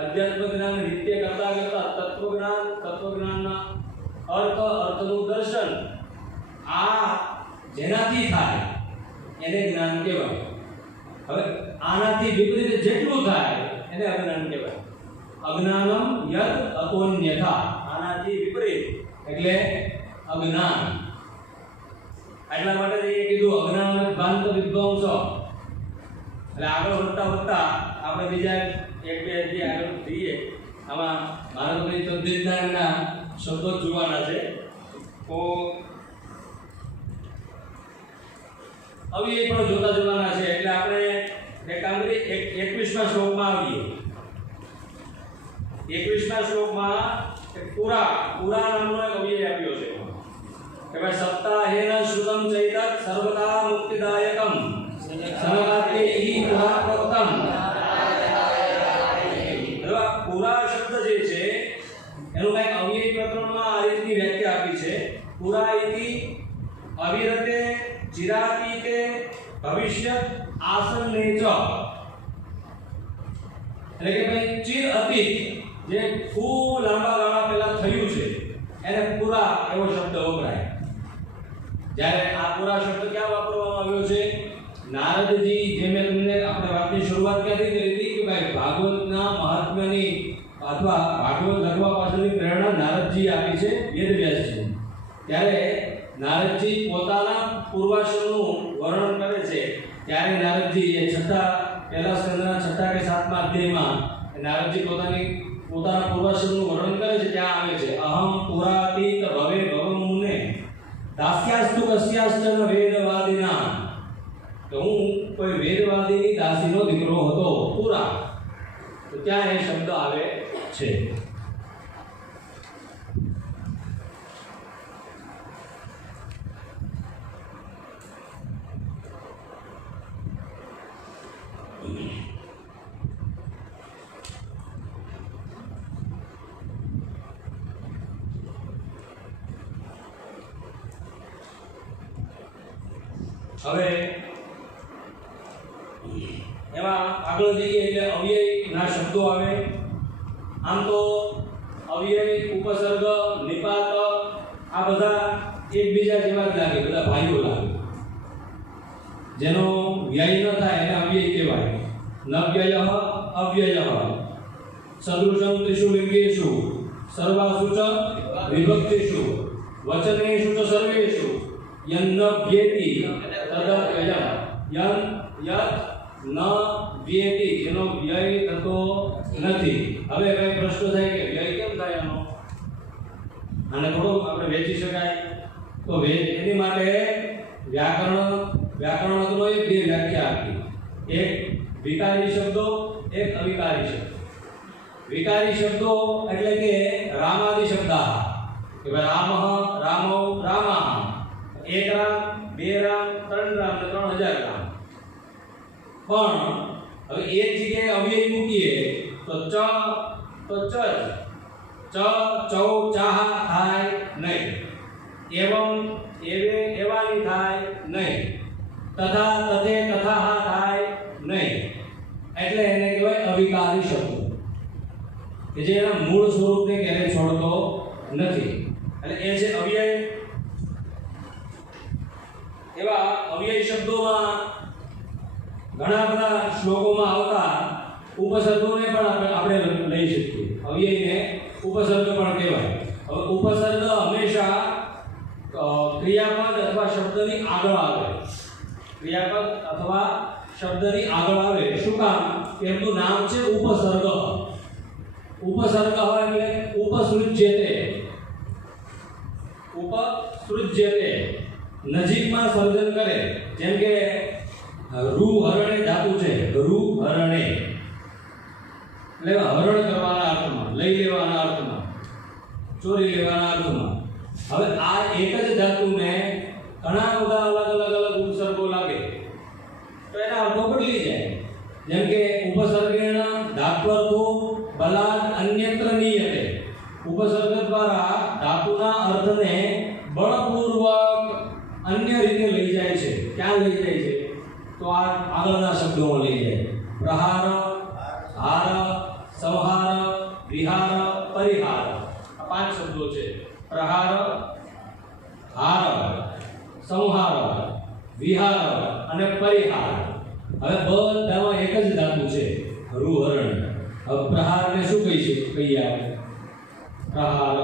અધ્યાત્મ જ્ઞાન નિત્ય કરતા કરતા તત્વજ્ઞાનના અર્થનું દર્શન આ જેનાથી થાય એને જ્ઞાન કહેવાય. હવે આનાથી વિપરીત જેટલું થાય એને અજ્ઞાન કહેવાય. અજ્ઞાનમ યદ અતોન્યથા, આનાથી વિપરીત એટલે અજ્ઞાન. એટલા માટે એ કીધું અજ્ઞાન ભ્રાંત વિદ્વાંસ. એટલે આગળ વધતા આપણે બીજા એક બે અધ્યાય આગળ જઈએ. આમાં ભારતની તદ્વિજ્ઞાનના શબ્દો જોવાના છે. તો અવ્યય પણ જોવાના છે. એટલે આપણે એક કામ કરીએ, 21મા શ્લોકમાં આવીએ. 21મા શ્લોકમાં પુરા નામનો એક અવ્યય આપ્યો છે કે ભાઈ સપ્તાહેન શ્રુતમ ચૈતત સર્વદા મુક્તિદાયકમ સમગાતે ઈ પુરા પ્રોક્તમ. પુરા શબ્દ જે છે એનું કઈ અવ્યય પ્રકરણમાં આ રીતની વ્યાખ્યા આપી છે. પુરા ઇતિ અવિરતે ચિરાતીતે ભવિષ્ય આસન્ને ચ. એટલે કે ભાઈ ચિર અતીત જે ખૂબ લાંબા ગાળા પહેલા થયું છે એને પુરા એવો શબ્દ વપરાય. જ્યારે આ પુરા શબ્દ ક્યાં વાપરવામાં આવ્યો છે? નારદજી, જે મેં તમને આપણે વાતની શરૂઆત ક્યાંથી કરી હતી કે ભાઈ ભાગવતના મહાત્મ્યની અથવા ભાગવત લખવા પાછળની પ્રેરણા નારદજી આપી છે વેદવ્યાસજી. ત્યારે નારદજી પોતાના પૂર્વાશ્રમનું વર્ણન કરે છે. ત્યારે નારદજી એ પહેલા સ્કંદના 6 કે 7મા અધ્યાયમાં નારદજી પોતાના પૂર્વાશ્રમનું વર્ણન કરે છે. ત્યાં આવે છે અહમ પુરાતીત ભવે ભવમ મુને દાસ્યાસ્તુ કસ્યાશ્ચન વેદવાદિના. તો હું કોઈ વેદવાદીની દાસીનો દીકરો હતો, પુરા. તો ત્યાં એ શબ્દ આવે છે. હવે એમાં આગળ જઈએ એટલે અવ્યયના શબ્દો આવે. આમ તો અવ્યય, ઉપસર્ગ, નિપાત આ બધા એકબીજા જેવા જ લાગે, બધા ભાઈઓ લાગે. જેનો વ્યય ન થાય એને અવ્યય કહેવાય. ન વ્યય અવ્યય સદૃશમ ત્રિષુ લિંગેષુ સર્વાસુ ચ વિભક્તિષુ વચનેષુ ચ સર્વેષુ યન્ન વ્યેતિ તદવ્યયમ. યત ન વ્યેતિ, જેનો વ્યય થતો નથી. હવે કઈ પ્રશ્ન થાય કે વ્યય કેમ થાય આનો? આને થોડો આપણે વેચી શકાય. તો એની માટે વ્યાકરણનો એક બે વ્યાખ્યા આપી. એક વિકારી શબ્દો, એક અવિકારી શબ્દો. વિકારી શબ્દો એટલે કે રામાદિ શબ્દા, કે ભાઈ રામઃ, રામૌ, રામા. 1 રામ, 2 રામ, 3 રામ ને 3000 રામ. પણ હવે એક જગ્યાએ અવ્યય મૂકીએ તો ચ ચૌ ચાહ થાય નહીં, એવમ એવે એવાની થાય નહીં, તથા તથે તથા થાય નહીં. એટલે એને કહેવાય અવિકારી શબ્દો, કે જે એના મૂળ સ્વરૂપને ક્યારેય છોડતો નથી. એટલે એ છે અવ્યય. એવા અવ્યય શબ્દોમાં ઘણા બધા શ્લોકોમાં આવતા ઉપસર્ગોને પણ આપણે લઈ શકીએ. અવ્યયને ઉપસર્ગ પણ કહેવાય. હવે ઉપસર્ગ હંમેશા ક્રિયાપદ અથવા શબ્દની આગળ આવે. ક્રિયાપદ અથવા શબ્દની આગળ આવે. શું કામ? એમનું નામ છે ઉપસર્ગ. ઉપસર્ગ હોય એટલે ઉપસૃજ્યતે. ઉપસૃજ્યતે નજીકમાં સર્જન કરે. જેમ કે રૂ હરણે ધાતુ છે, રૂ હરણે એટલે હરણ કરવાના અર્થમાં, લઈ લેવાના અર્થમાં, ચોરી લેવાના અર્થમાં. હવે આ એક જ ધાતુને ઘણા બધા અલગ અલગ ઉપસર્ગો લાગે તો એના અર્થો બદલી જાય. જેમ કે આ આગળના શબ્દોમાં લઈ જાય. પ્રહાર, હાર, સંહાર, વિહાર, પરિહાર. આ 5 શબ્દો છે. પ્રહાર, હાર, સંહાર, વિહાર અને પરિહાર. હવે બધામાં એક જ ધાતુ છે, રૂહરણ. હવે પ્રહારને શું કહીએ આપણે? પ્રહાર.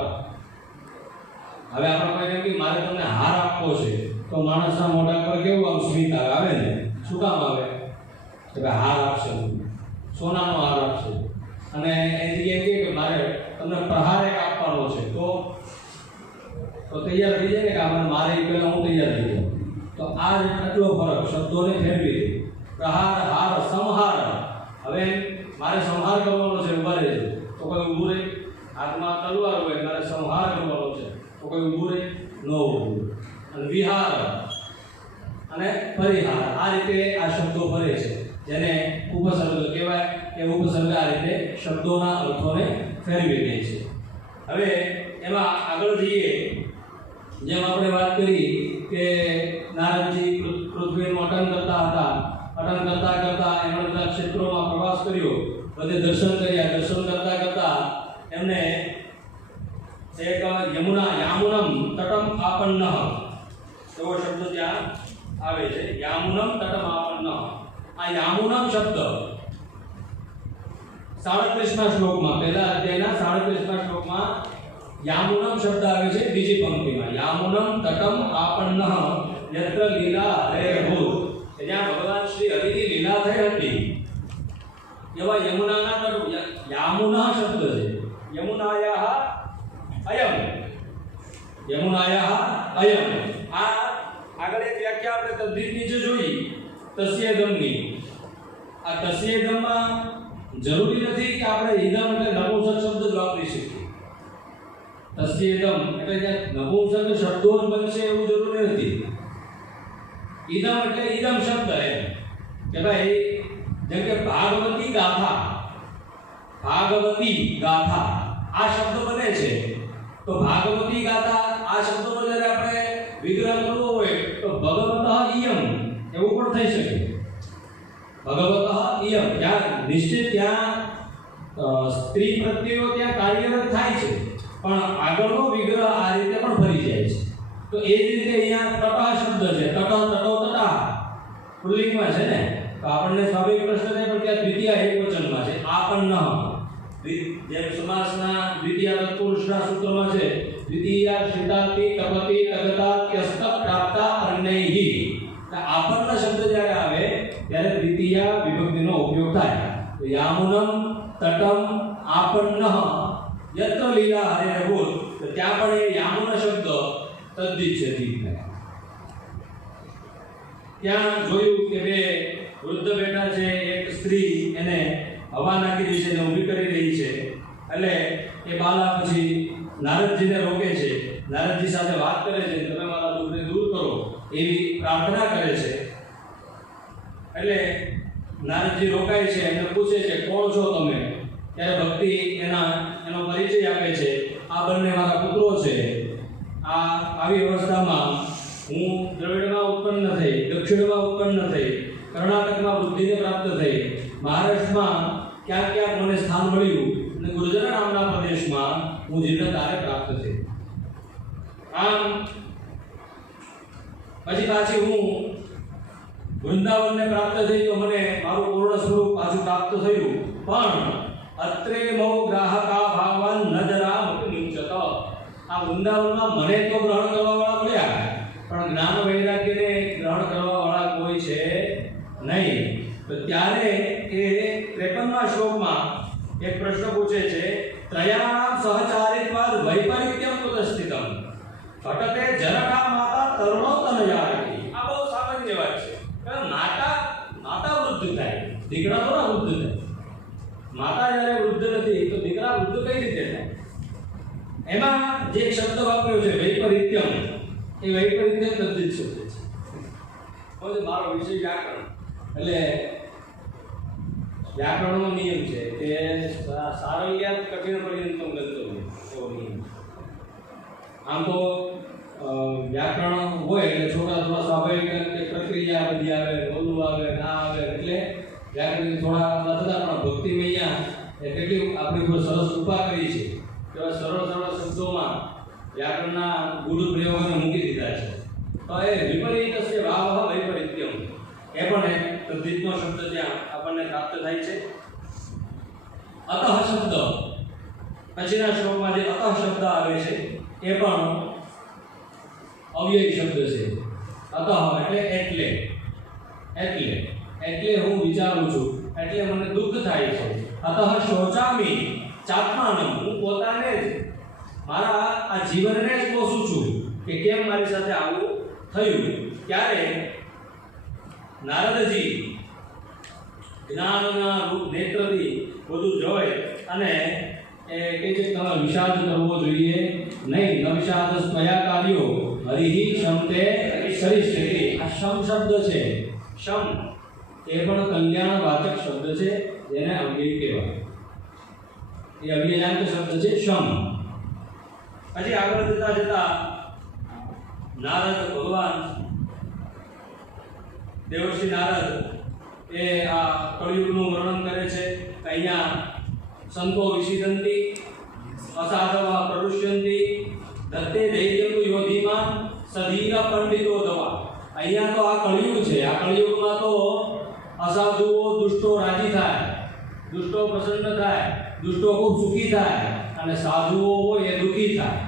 હવે આપણે કહીએ કે મારે તમને હાર આપવો છે, તો માણસના મોઢા પર કેવું આમ સ્મિત આવે ને? શું કામ આવે? કે હાર આપશે, સોનાનો હાર આપશે. અને એની જગ્યાએ કે મારે તમને પ્રહાર એક આપવાનો છે, તો તૈયાર થઈ જાય ને કે મારે એ પહેલાં હું તૈયાર થઈ જાઉં. તો આ આટલો ફરક શબ્દોને ફેરવી દે. પ્રહાર, હાર, સંહાર. હવે મારે સંહાર કરવાનો છે, ઉભા રહેજો, તો કોઈ ઊભું રહે. હાથમાં તલવાર હોય, મારે સંહાર કરવાનો છે, તો કોઈ ઊભું રહે? ન ઊભું. અને વિહાર અને પરિહાર, આ રીતે આ શબ્દો ફરે છે, જેને ઉપસર્ગ કહેવાય. કે ઉપસર્ગ આ રીતે શબ્દોના અર્થોને ફેરવી દે છે. હવે એમાં આગળ જઈએ. જેમ આપણે વાત કરી કે નારદજી પૃથ્વીનું અટન કરતા હતા. અટન કરતા કરતા એમણે બધા ક્ષેત્રોમાં પ્રવાસ કર્યો, બધે દર્શન કર્યા. દર્શન કરતા કરતા એમને એક યામુનમ તટમ આપન્ન એવો શબ્દ ત્યાં આવે છે. યામુનમ તટમ આપન્ન. આ યામુનમ શબ્દ 37મા શ્લોકમાં, પહેલા અધ્યાયના 37મા શ્લોકમાં યામુનમ શબ્દ આવે છે. બીજી પંક્તિમાં યામુનમ તટમ આપન્ન યત્ર લીલા હરેર્ભૂત. જ્યાં ભગવાન શ્રી હરિની લીલા થઈ હતી એવા યમુનાના તટ. યામુના શબ્દ છે. યમુનાયાહ અયમ. યમુનાયાહ અયમ. આ આગળ એક વ્યાખ્યા આપણે તદ્ધિત નીચે જોઈ તસ્યેદમની. આ તસ્યેદમમાં જરૂરી નથી કે આપણે ઇદમ એટલે નપુંસક શબ્દ જ વાપરી શકીએ. તસ્યેદમ એટલે જે નપુંસક શબ્દો જ બનશે એવું જરૂરી નથી. ઇદમ એટલે ઇદમ શબ્દ એમ કે ભાઈ, જેમ કે ભાગવતી ગાથા, ભાગવતી ગાથા આ શબ્દ બને છે. તો ભાગવતી ગાથા આ શબ્દનો જ્યારે આપણે વિગ્રહ કરવો હોય તો ભગવતઃ ઇયમ એવું પણ થઈ શકે. ભગવતઃ ઇયમ, ત્યાં નિશ્ચિત ત્યાં સ્ત્રી પ્રત્યયો ત્યાં કાર્યરત થાય છે, પણ આગળનો વિગ્રહ આ રીતે પણ ફરી જાય છે. તો એ જ રીતે અહીંયા તટઃ શબ્દ છે. તટો તટા પુલ્લિંગમાં છે ને, તો આપણને સ્વાભાવિક પ્રશ્ન થાય પણ ત્યાં દ્વિતીય એકવચનમાં છે. આપન્ન. જેમ સમાસના દ્વિતીય તત્પુરુષના સૂત્રમાં છે દ્વિતીય શિતાતિ તપતિ તગતાત્યસ્ત પ્રાપ્તા અન્યૈહિ. આપન્ન શબ્દ જ્યારે આવે ત્યારે દ્વિતીય વિભક્તિનો ઉપયોગ થાય. તો યામુનમ તટમ આપન્ન યત્ર લીલા હરેર્ભૂત. તો ત્યાં પણ એ યામુન શબ્દ તદ્ધિત છે. ત્યાં જોયું કે બે વૃદ્ધ બેઠા છે. એક સ્ત્રી એને હવા નાખી રહી છે અને ઊભી કરી રહી છે. એટલે એ બાલા પછી નારદજીને રોકે છે. નારદજી સાથે વાત કરે છે, તમે મારા દુઃખને દૂર કરો એવી પ્રાર્થના કરે છે. એટલે નારદજી રોકાય છે, એમને પૂછે છે કોણ છો તમે? ત્યારે ભક્તિ એનો પરિચય આપે છે. આ બંને મારા પુત્રો છે. આવી અવસ્થામાં હું દ્રવિડમાં ઉત્પન્ન થઈ, દક્ષિણમાં ઉત્પન્ન થઈ, કર્ણાટકમાં બુદ્ધિને પ્રાપ્ત થઈ, મહારાષ્ટ્રમાં ક્યાંક ક્યાંક મને સ્થાન મળ્યું અને ગુર્જર નામના પ્રદેશમાં હું જીર્ણતાને પ્રાપ્ત થઈ. આમ પછી પાછી હું વૃંદાવનને પ્રાપ્ત થઈ તો મને મારું પૂર્ણ સ્વરૂપ પાછું પ્રાપ્ત થયું. પણ અત્રે મૌ ગ્રાહકા ભાવવાન ન જરા મત નિંચત. આ વૃંદાવનમાં મને તો ગ્રહણ કરવાવાળા મળ્યા, પણ જ્ઞાન વૈરાગ્યને ગ્રહણ કરવાવાળા કોઈ છે નહીં. તો ત્યારે એ 53મા શ્લોકમાં એક પ્રશ્ન પૂછે છે ત્રયાણામ સહચારિત્વાદ વૈપરીત્યમ કુતસ્થિતમ ઘટતે જનકા માતા તરુણોતનયારકી. આ બહુ સામાન્ય વાત છે. કારણ માતા વૃદ્ધ થાય, દીકરા તો ના વૃદ્ધ થાય. માતા જ્યારે વૃદ્ધ નથી તો દીકરા વૃદ્ધ કઈ રીતે થાય? એમાં જે શબ્દ વાપર્યો છે વૈપરીત્યમ, એ વૈપરીત્યમ તદ્ધિત શબ્દ છે. હવે મારો વિષય વ્યાકરણ, એટલે વ્યાકરણનો નિયમ છે કે સારલ્યાત કઠિન પર્યંતમ ગંતવ્ય એવો નિયમ. આમ તો વ્યાકરણ હોય એટલે છોકરા થોડા સ્વાભાવિક રીતે પ્રક્રિયા બધી આવે, બોલવું આવે, ના આવે, એટલે વ્યાકરણ થોડા થતા પણ ભક્તિમય એ કેટલી આપણી પર સરસ કૃપા કરી છે એવા સરળ સરળ શબ્દોમાં વ્યાકરણના ગૂઢ પ્રયોગોને મૂકી દીધા છે. તો એ વિપરીતસ્ય ભાવઃ વૈપરીત્યમ એ પણ એક તદ્ધિતનો શબ્દ ત્યાં આપણને પ્રાપ્ત થાય છે. અતઃ શબ્દ પછીના શ્લોકમાં જે અતઃ શબ્દ આવે છે એ પણ અવ્યય શબ્દ છે. અતઃ એટલે એટલે એટલે એટલે હું વિચારું છું, એટલે મને દુઃખ થાય છે. અતઃ શોચામી ચાત્માનમ હું પોતાને જ મારા આ જીવનને જ કોસું છું કે કેમ મારી સાથે આવું થયું. ત્યારે નારદજી જ્ઞાનના રૂપ નેત્રથી બધું જોઈ અને એ કે છે તમે વિષાદ કરવો જોઈએ નહીં. ન વિષાદ સ્મયા કાર્યો હરિહિ શમતે સરિષ્ઠિ. આ શમ શબ્દ છે. શમ એ પણ કલ્યાણવાચક શબ્દ છે જેને અવ્યય કહેવાય. એ અવ્યયાંત શબ્દ છે શમ. પછી આગળ જતા જતા નારદ ભગવાન દેવર્ષિ નારદ એ આ કળિયુગનું વર્ણન કરે છે. અહીંયા સંતો વિષિદંતી અસાધવ પ્રરુષ્યંતી દત્તે ધૈર્યતુ યોધિમાન સધીર પંડિતો દવા. અહીંયા તો આ કળિયુગ છે. આ કળિયુગમાં તો અસાધુઓ દુષ્ટો રાજી થાય, દુષ્ટો પ્રસન્ન થાય, દુષ્ટો ખૂબ સુખી થાય અને સાધુઓ હોય એ દુઃખી થાય.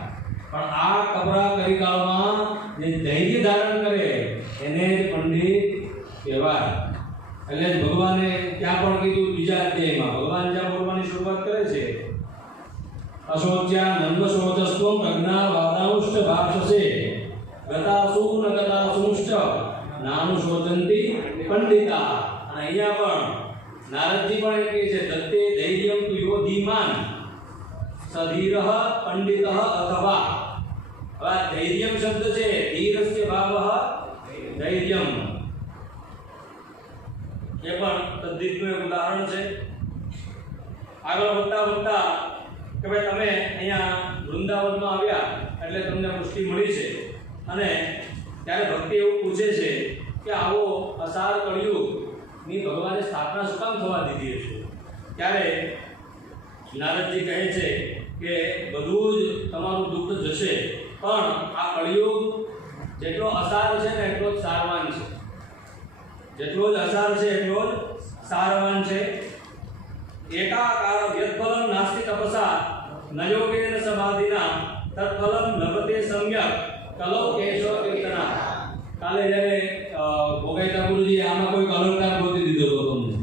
પણ આ કપરા કરિકાળમાં જે ધૈર્ય ધારણ કરે એને જ પંડિત કહેવાય. એટલે ભગવાને ત્યાં પણ કીધું બીજા અધ્યાયમાં ભગવાન જ્યાં બોલવાની શરૂઆત કરે છે અશોચ્યા નંદશોચસ્ત્વમ પ્રજ્ઞા વાદાંશ્ચ ભાષસે ગતાસુ ન ગતાસુશ્ચ નાનુશોચંતિ પંડિતા. અને અહીંયા પણ નારદજી પણ એમ કહે છે દત્તે ધૈર્યમ તુ યોધિમાન સધીરઃ પંડિતઃ અથવા. હવે ધૈર્યમ શબ્દ છે ધીરસ્ય ભાવઃ ધૈર્યમ એ પણ તદ્ધિતનું એક ઉદાહરણ છે. આગળ વધતા વધતા કે ભાઈ તમે અહીંયા વૃંદાવનમાં આવ્યા એટલે તમને પુષ્ટિ મળી છે અને ત્યારે ભક્તિ એવું પૂછે છે કે આવો અસાર કળિયુગની ભગવાને સ્થાપના શું કામ થવા દીધી હશે. ત્યારે નારદજી કહે છે કે બધું જ તમારું દુઃખ જશે પણ આ કળિયુગ જેટલો અસાર છે ને એટલો જ સારવાન છે. જેટલો જ અસાર છે એટલો જ સારવાન છે. એકાકાર વ્યતફલમ નાસ્તિ તપસા ન યોગેન સમાધિના તત્ફલમ લભતે સમ્યક કલો કેશવ કીર્તના. કાલે જ્યારે ભોગાઈતા ગુરુજી આમાં કોઈ અલંકાર ગોતી દીધો હતો તમને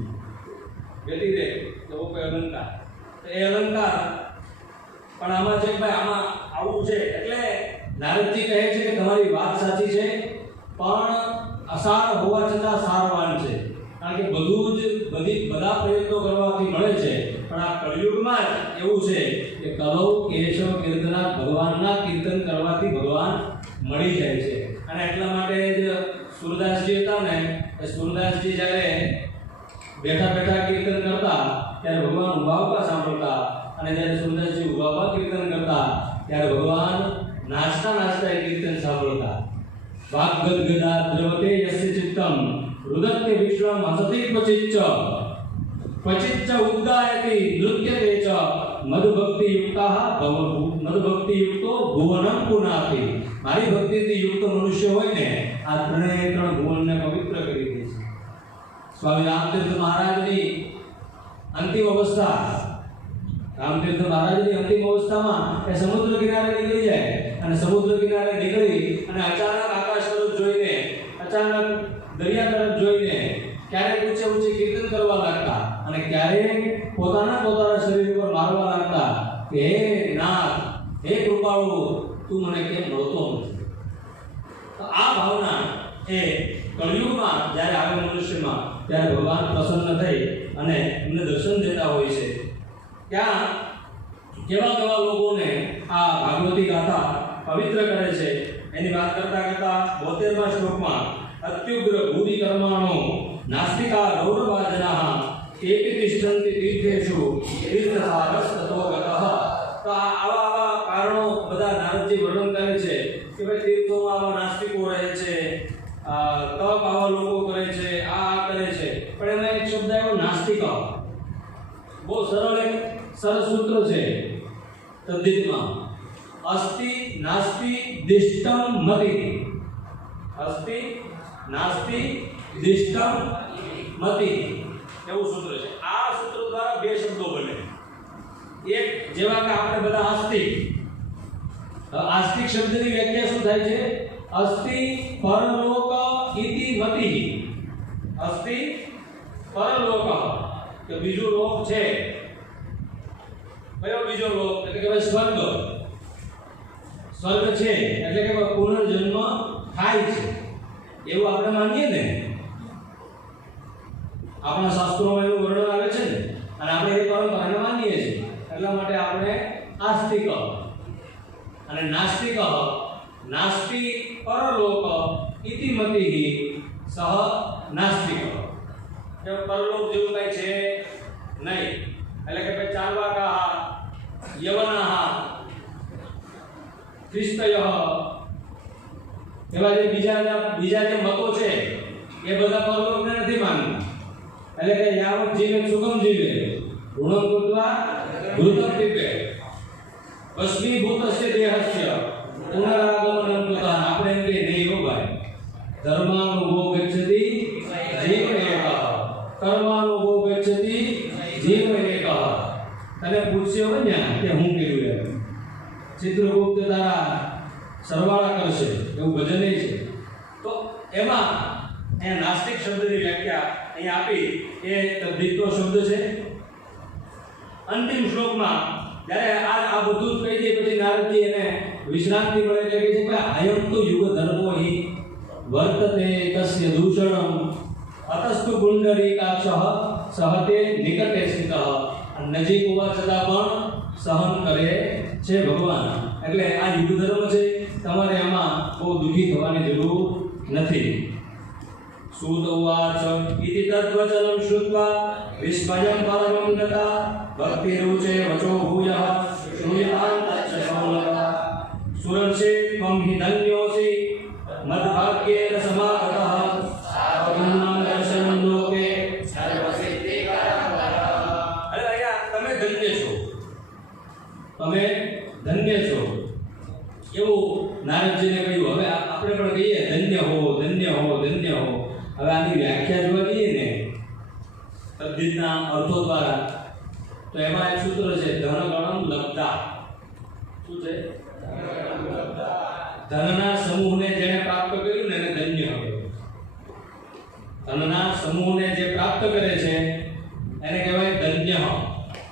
વ્યતિરેક તો કોઈ અલંકાર તો એ અલંકાર પણ આમાં છે ભાઈ આમાં આવું છે. એટલે નારદજી કહે છે કે તમારી વાત સાચી છે પણ અસાર હોવા છતાં સારવાન છે. કારણ કે બધું જ બધા પ્રયત્નો કરવાથી મળે છે પણ આ કળિયુગમાં જ એવું છે કે કલૌ કેશવ કીર્તના ભગવાનના કીર્તન કરવાથી ભગવાન મળી જાય છે. અને એટલા માટે જ સુરદાસજી હતા ને એ સુરદાસજી જ્યારે બેઠા બેઠા કીર્તન કરતા ત્યારે ભગવાન ઊભા ઊભા સાંભળતા અને જ્યારે સુરદાસજી ઊભા ઊભા કીર્તન કરતા ત્યારે ભગવાન નાચતા નાચતા એ કીર્તન સાંભળતા. વાગ્ગદગદા દ્રવતે યસ્ય ચિત્તમ રુદત્તે વિશ્વમ હસતિ ક્વચિચ્ચ ક્વચિચ્ચ ઉદ્ગાયતિ નૃત્યતે ચ મદભક્તિ યુક્તાઃ મદભક્તિ યુક્તો ભુવનં પુનાતિ. મારી ભક્તિથી યુક્ત મનુષ્ય હોય ને આ ત્રણ ભુવનને પવિત્ર કરી દે છે. સ્વામી રામતીર્થ મહારાજની અંતિમ અવસ્થા રામતીર્થ મહારાજની અંતિમ અવસ્થામાં એ સમુદ્ર કિનારે નીકળી જાય અને સમુદ્ર કિનારે નીકળી અને અચાનક આકાશ તરફ જોઈને અચાનક દરિયા તરફ જોઈને ક્યારેક ઊંચે ઊંચે કીર્તન કરવા લાગતા અને ક્યારેક પોતાના શરીર ઉપર મારવા લાગતા કે હે નાથ હે કૃપાળુ તું મને કેમ મળતો નથી. તો આ ભાવના એ કળિયુગમાં જ્યારે આવે મનુષ્યમાં ત્યારે ભગવાન પ્રસન્ન થઈ અને એમને દર્શન દેતા હોય છે. ત્યાં કેવા કેવા લોકોને આ ભાગવતી ગાથા પવિત્ર કરે છે એની વાત કરતા કરતા 72મા શ્લોકમાં અત્યુગ્ર ભૂરિ કર્માણો નાસ્તિકા ગૌરવાજનાઃ એપી તિષ્ઠન્તિ તીર્થેષુ તીર્થસારસ્તતો ગતઃ તો આવા કારણો બધા નારદજી વર્ણન કરે છે કે ભાઈ તીર્થોમાં આવા નાસ્તિકો રહે છે, તપ આવા લોકો કરે છે, આ કરે છે, પણ એમાં એક શબ્દ આવ્યો નાસ્તિક. બહુ સરળ એક સરસ સૂત્ર છે તદ્ધિતમાં. અસ્તિ નાસ્તિ દિષ્ટમ મતિ. અસ્તિ નાસ્તિ દિષ્ટમ મતિ એવું સૂત્ર છે. આ સૂત્ર દ્વારા બે શબ્દો બને. એક જેવા કે આપણે બધા આસ્તિક. આસ્તિક શબ્દની વ્યાખ્યા શું થાય છે? અસ્તિ પરલોક ઇતિ મતિ. અસ્તિ પરલોક કે બીજો લોક છે. કયો બીજો લોક? એટલે કે ભાઈ સ્વર્ગ. સ્વર્ગ છે એટલે કે પુનર્જન્મ થાય છે એવું આપણે માનીએ ને. આપણા શાસ્ત્રોમાં એવું વર્ણન આવે છે ને, અને આપણે એ પરંપરાને માનીએ છીએ. એટલા માટે આપણે આસ્તિક. અને નાસ્તિક નાસ્તિ પરલોક ઇતિ મતિ સહ નાસ્તિક. કે પરલોક જેવું કઈ છે નહીં. એટલે કે ભાઈ ચાર્વાકા યવના ખ્રિસ્તય એવા જે બીજા જે મતો છે એ બધા પરલોકને નથી માનતા. એટલે કે યાવત જીવે સુગમ જીવે ઋણમ કૃત્વા ઘૃતમ પીપે ભસ્મીભૂતસ્ય દેહસ્ય પુનરાગમનમ કૃતઃ. આપણે એમ કે નહીં હો ભાઈ, ધર્માનુભવો ગચ્છતિ જીવ એકઃ, કર્માનુભવો ગચ્છતિ જીવ એકઃ. તને પૂછ્યો હોય ને કે હું કીધું એમ ચિત્રગુપ્ત તારા સરવાળા કરશે એવું ભજન છે. તો એમાં અહીંયા નાસ્તિક શબ્દની વ્યાખ્યા અહીંયા આપી એ તદ્ધિતનો શબ્દ છે. અંતિમ શ્લોકમાં જ્યારે આ બધું જ કહી દે પછી નારદજી એને વિશ્રાંતિ મળે એટલે કહે છે કે અયમ તો યુગ ધર્મો હિ વર્તતે કસ્ય દૂષણમ અતસ્તુ પુંડરીકાક્ષ સહતે નિકટે સ્થિતઃ. નજીક હોવા છતાં પણ સહન કરે છે ભગવાન. એટલે આ યુગ ધર્મ છે, તમારે આમાં બહુ દુઃખી થવાની જરૂર નથી. સૂત ઉવાચ ઇતિ તદ્વચનં શ્રુત્વા વિસ્મયં પરમં ગતા ભક્તિરુચે વચો ભૂયઃ શ્રૂયતાં તચ્ચ શૌનકઃ. સુરર્ષે ત્વં હિ ધન્યોऽસि મદ્ભાગ્યેન સમાગતઃ ભગવાન દર્શनं લોકે સર્વસિદ્ધિકરં વરઃ. અરે અહીંયા તમે ધન્ય છો, તમે ધન્ય છો એવું નારદજીને કહ્યું. હવે આપણે પણ કહીએ ધન્ય હો, ધન્ય હો, ધન્ય હો. હવે આની વ્યાખ્યા જોવા જઈએ ને તદ્ધિતના અર્થો દ્વારા તો એમાં એક સૂત્ર છે ધનગણમ લબ્ધા. શું છે? ધનના સમૂહને જેને પ્રાપ્ત કર્યું ને એને ધન્ય કહેવાય. ધનના સમૂહને જે પ્રાપ્ત કરે છે એને કહેવાય ધન્ય.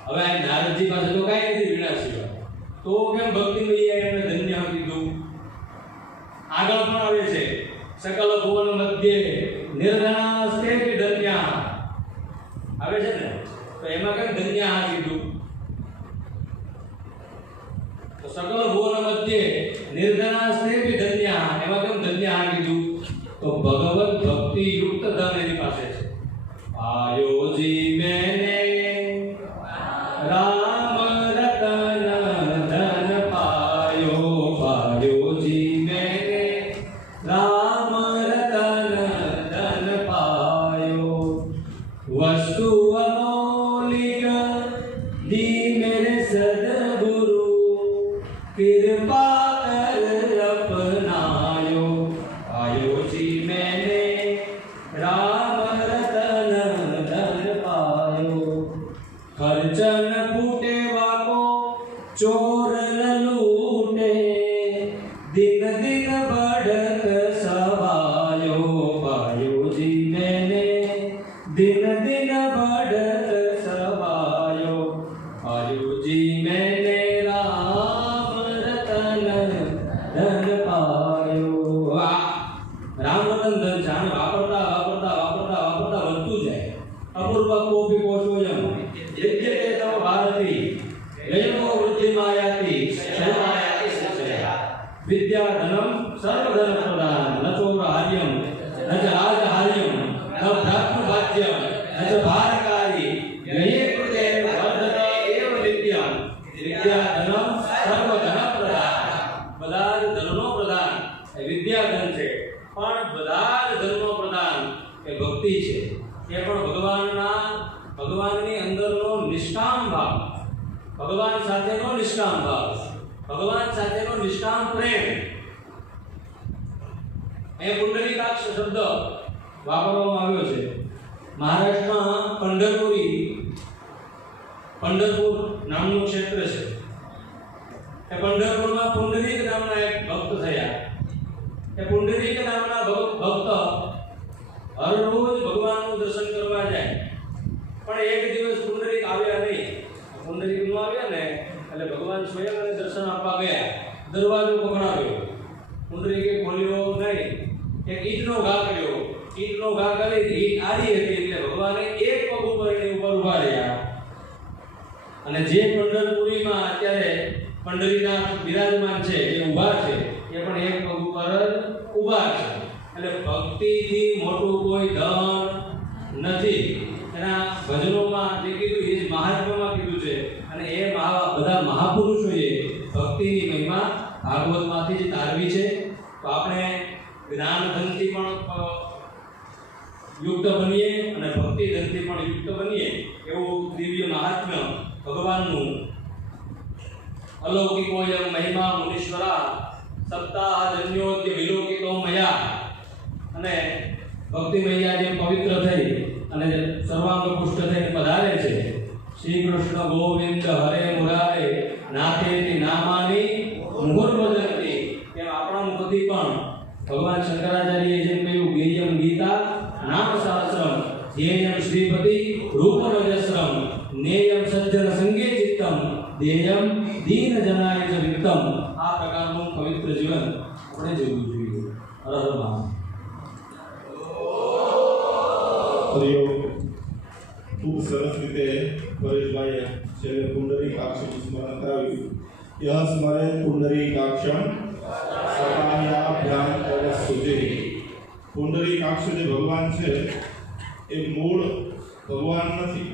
હવે આ નારદજી પાસે તો કાંઈ નથી વીણા સિવાય, તો કેમ ભક્તિ મૈયા એમને ધન્ય કીધું? આગળ પણ આવે છે સકલ ભુવન મધ્યે નિર્ધનાસ્તે ધન્યા આવે છે ને, તો એમાં કેમ ધન્યા કીધું? તો સકલ ભુવન મધ્યે નિર્ધનાસ્તે ધન્યા એમાં કેમ ધન્યા કીધું? તો ભગવત ભક્તિ યુક્ત ધન એની પાસે છે. આયોજી મેને રામ રતન ધન પાયો, પાયો જી મેને રામ રતન ધન પાયો. વસ્તુ અમોલિક દી મેરે સદગુરુ कृपा कर अपनायो. आयो जी मैंने राम रतन धन पायो. खर्चन फूटे वाको चोर न लूटे, दिन दिन बढ़त सवायो. पायो जी मैंने दिन दिन बढ़त सवायो. आयो जी मैंने ધન પાયો. રામ રતન ધન છે, આને વાપરતા વાપરતા વાપરતા વાપરતા વધતું જાય. અપૂર્વ કોપી કોશોયમ યજ્ઞતે તવ ભારતી યજ્ઞો વૃદ્ધિ માયાતિ શૈવાયાતિ સંશયા. વિદ્યા ધનમ સર્વધન પ્રદાન ન ચોર હાર્યમ ન ચ રાજ હાર્યમ ન ભ્રાતૃ ભાજ્યમ ન ચ ભારકારી યહે કૃતે વર્ધતે એવ વિદ્યા. વિદ્યા ધનમ વિદ્યાધન છે, પણ બધા જ ધર્મ પ્રધાન એ ભક્તિ છે. એ પણ ભગવાનની અંદરનો નિષ્કામ ભાવ, ભગવાન સાથેનો નિષ્કામ ભાવ, ભગવાન સાથેનો નિષ્કામ પ્રેમ. એ પુંડરીકાક્ષ શબ્દ વાપરવામાં આવ્યો છે. મહારાષ્ટ્રમાં પંઢરપુર નામનું ક્ષેત્ર છે. એ પંઢરપુરમાં પુંડરીક નામના એક ભક્ત થયા. એ પુંડરીક નામના ભક્ત હર રોજ ભગવાનનું દર્શન કરવા જાય, પણ એક દિવસ પુંડરીક આવ્યા નહીં. પુંડરીક નો આવ્યા ને એટલે ભગવાન સ્વયં એને દર્શન આપવા ગયા. દરવાજો પકડાવ્યો, પુંડરીકે ખોલ્યો નહીં. એક ઈંટનો ઘા કર્યો, ઈંટનો ઘા કરી ઈંટ આડી હતી એટલે ભગવાને એક પગ ઉપર એની ઉપર ઉભા રહ્યા. અને જે પંઢરપુરીમાં અત્યારે પંઢરીનાથ બિરાજમાન છે, જે ઊભા છે, એ પણ એક પગ ઉપર જ ઊભા છે. એટલે ભક્તિથી મોટું કોઈ ધન નથી. એના ભજનોમાં જે કીધું એ જ મહાત્મામાં કીધું છે. અને એ બધા મહાપુરુષોએ ભક્તિની મહિમા ભાગવતમાંથી જ તારવી છે. તો આપણે જ્ઞાન ધનથી પણ યુક્ત બનીએ અને ભક્તિ ધનથી પણ યુક્ત બનીએ એવું દિવ્ય મહાત્મ્ય ભગવાનનું. અલૌકિકોયમ મહિમા મુનીશ્વરા સપ્તાહ જન્યોદ્ય વિલોકિતો મયા. અને ભક્તિ મૈયા જેમ પવિત્ર થઈ અને સર્વાંગ પુષ્ટ થઈને પધારે છે. શ્રી કૃષ્ણ ગોવિંદ હરે મુરારે નાથેતિ નામાની મુહુર્વદંતી. એમ આપણા મુખથી પણ ભગવાન શંકરાચાર્યએ જેમ કહ્યું, જ્ઞેયમ ગીતા નામ સહસ્રમ ધ્યેયમ શ્રીપતિ રૂપરજસ્રમ નેયમ સજ્જન સંગે ચિત્તમ દેયમ દીન જનાય ચ વિત્તમ. આ પ્રકારનું પવિત્ર જીવન આપણે જીવવું જોઈએ. હર હર મહાદેવ. ખૂબ સરસ રીતે પરેશભાઈએ છેલ્લે પુંડરીકાક્ષનું સ્મરણ કરાવ્યું. યહ સ્મરે પુંડરીકાક્ષમ સકાયાભ્યામ પરસ્તુતે. પુંડરીકાક્ષ જે ભગવાન છે એ મૂળ ભગવાન નથી,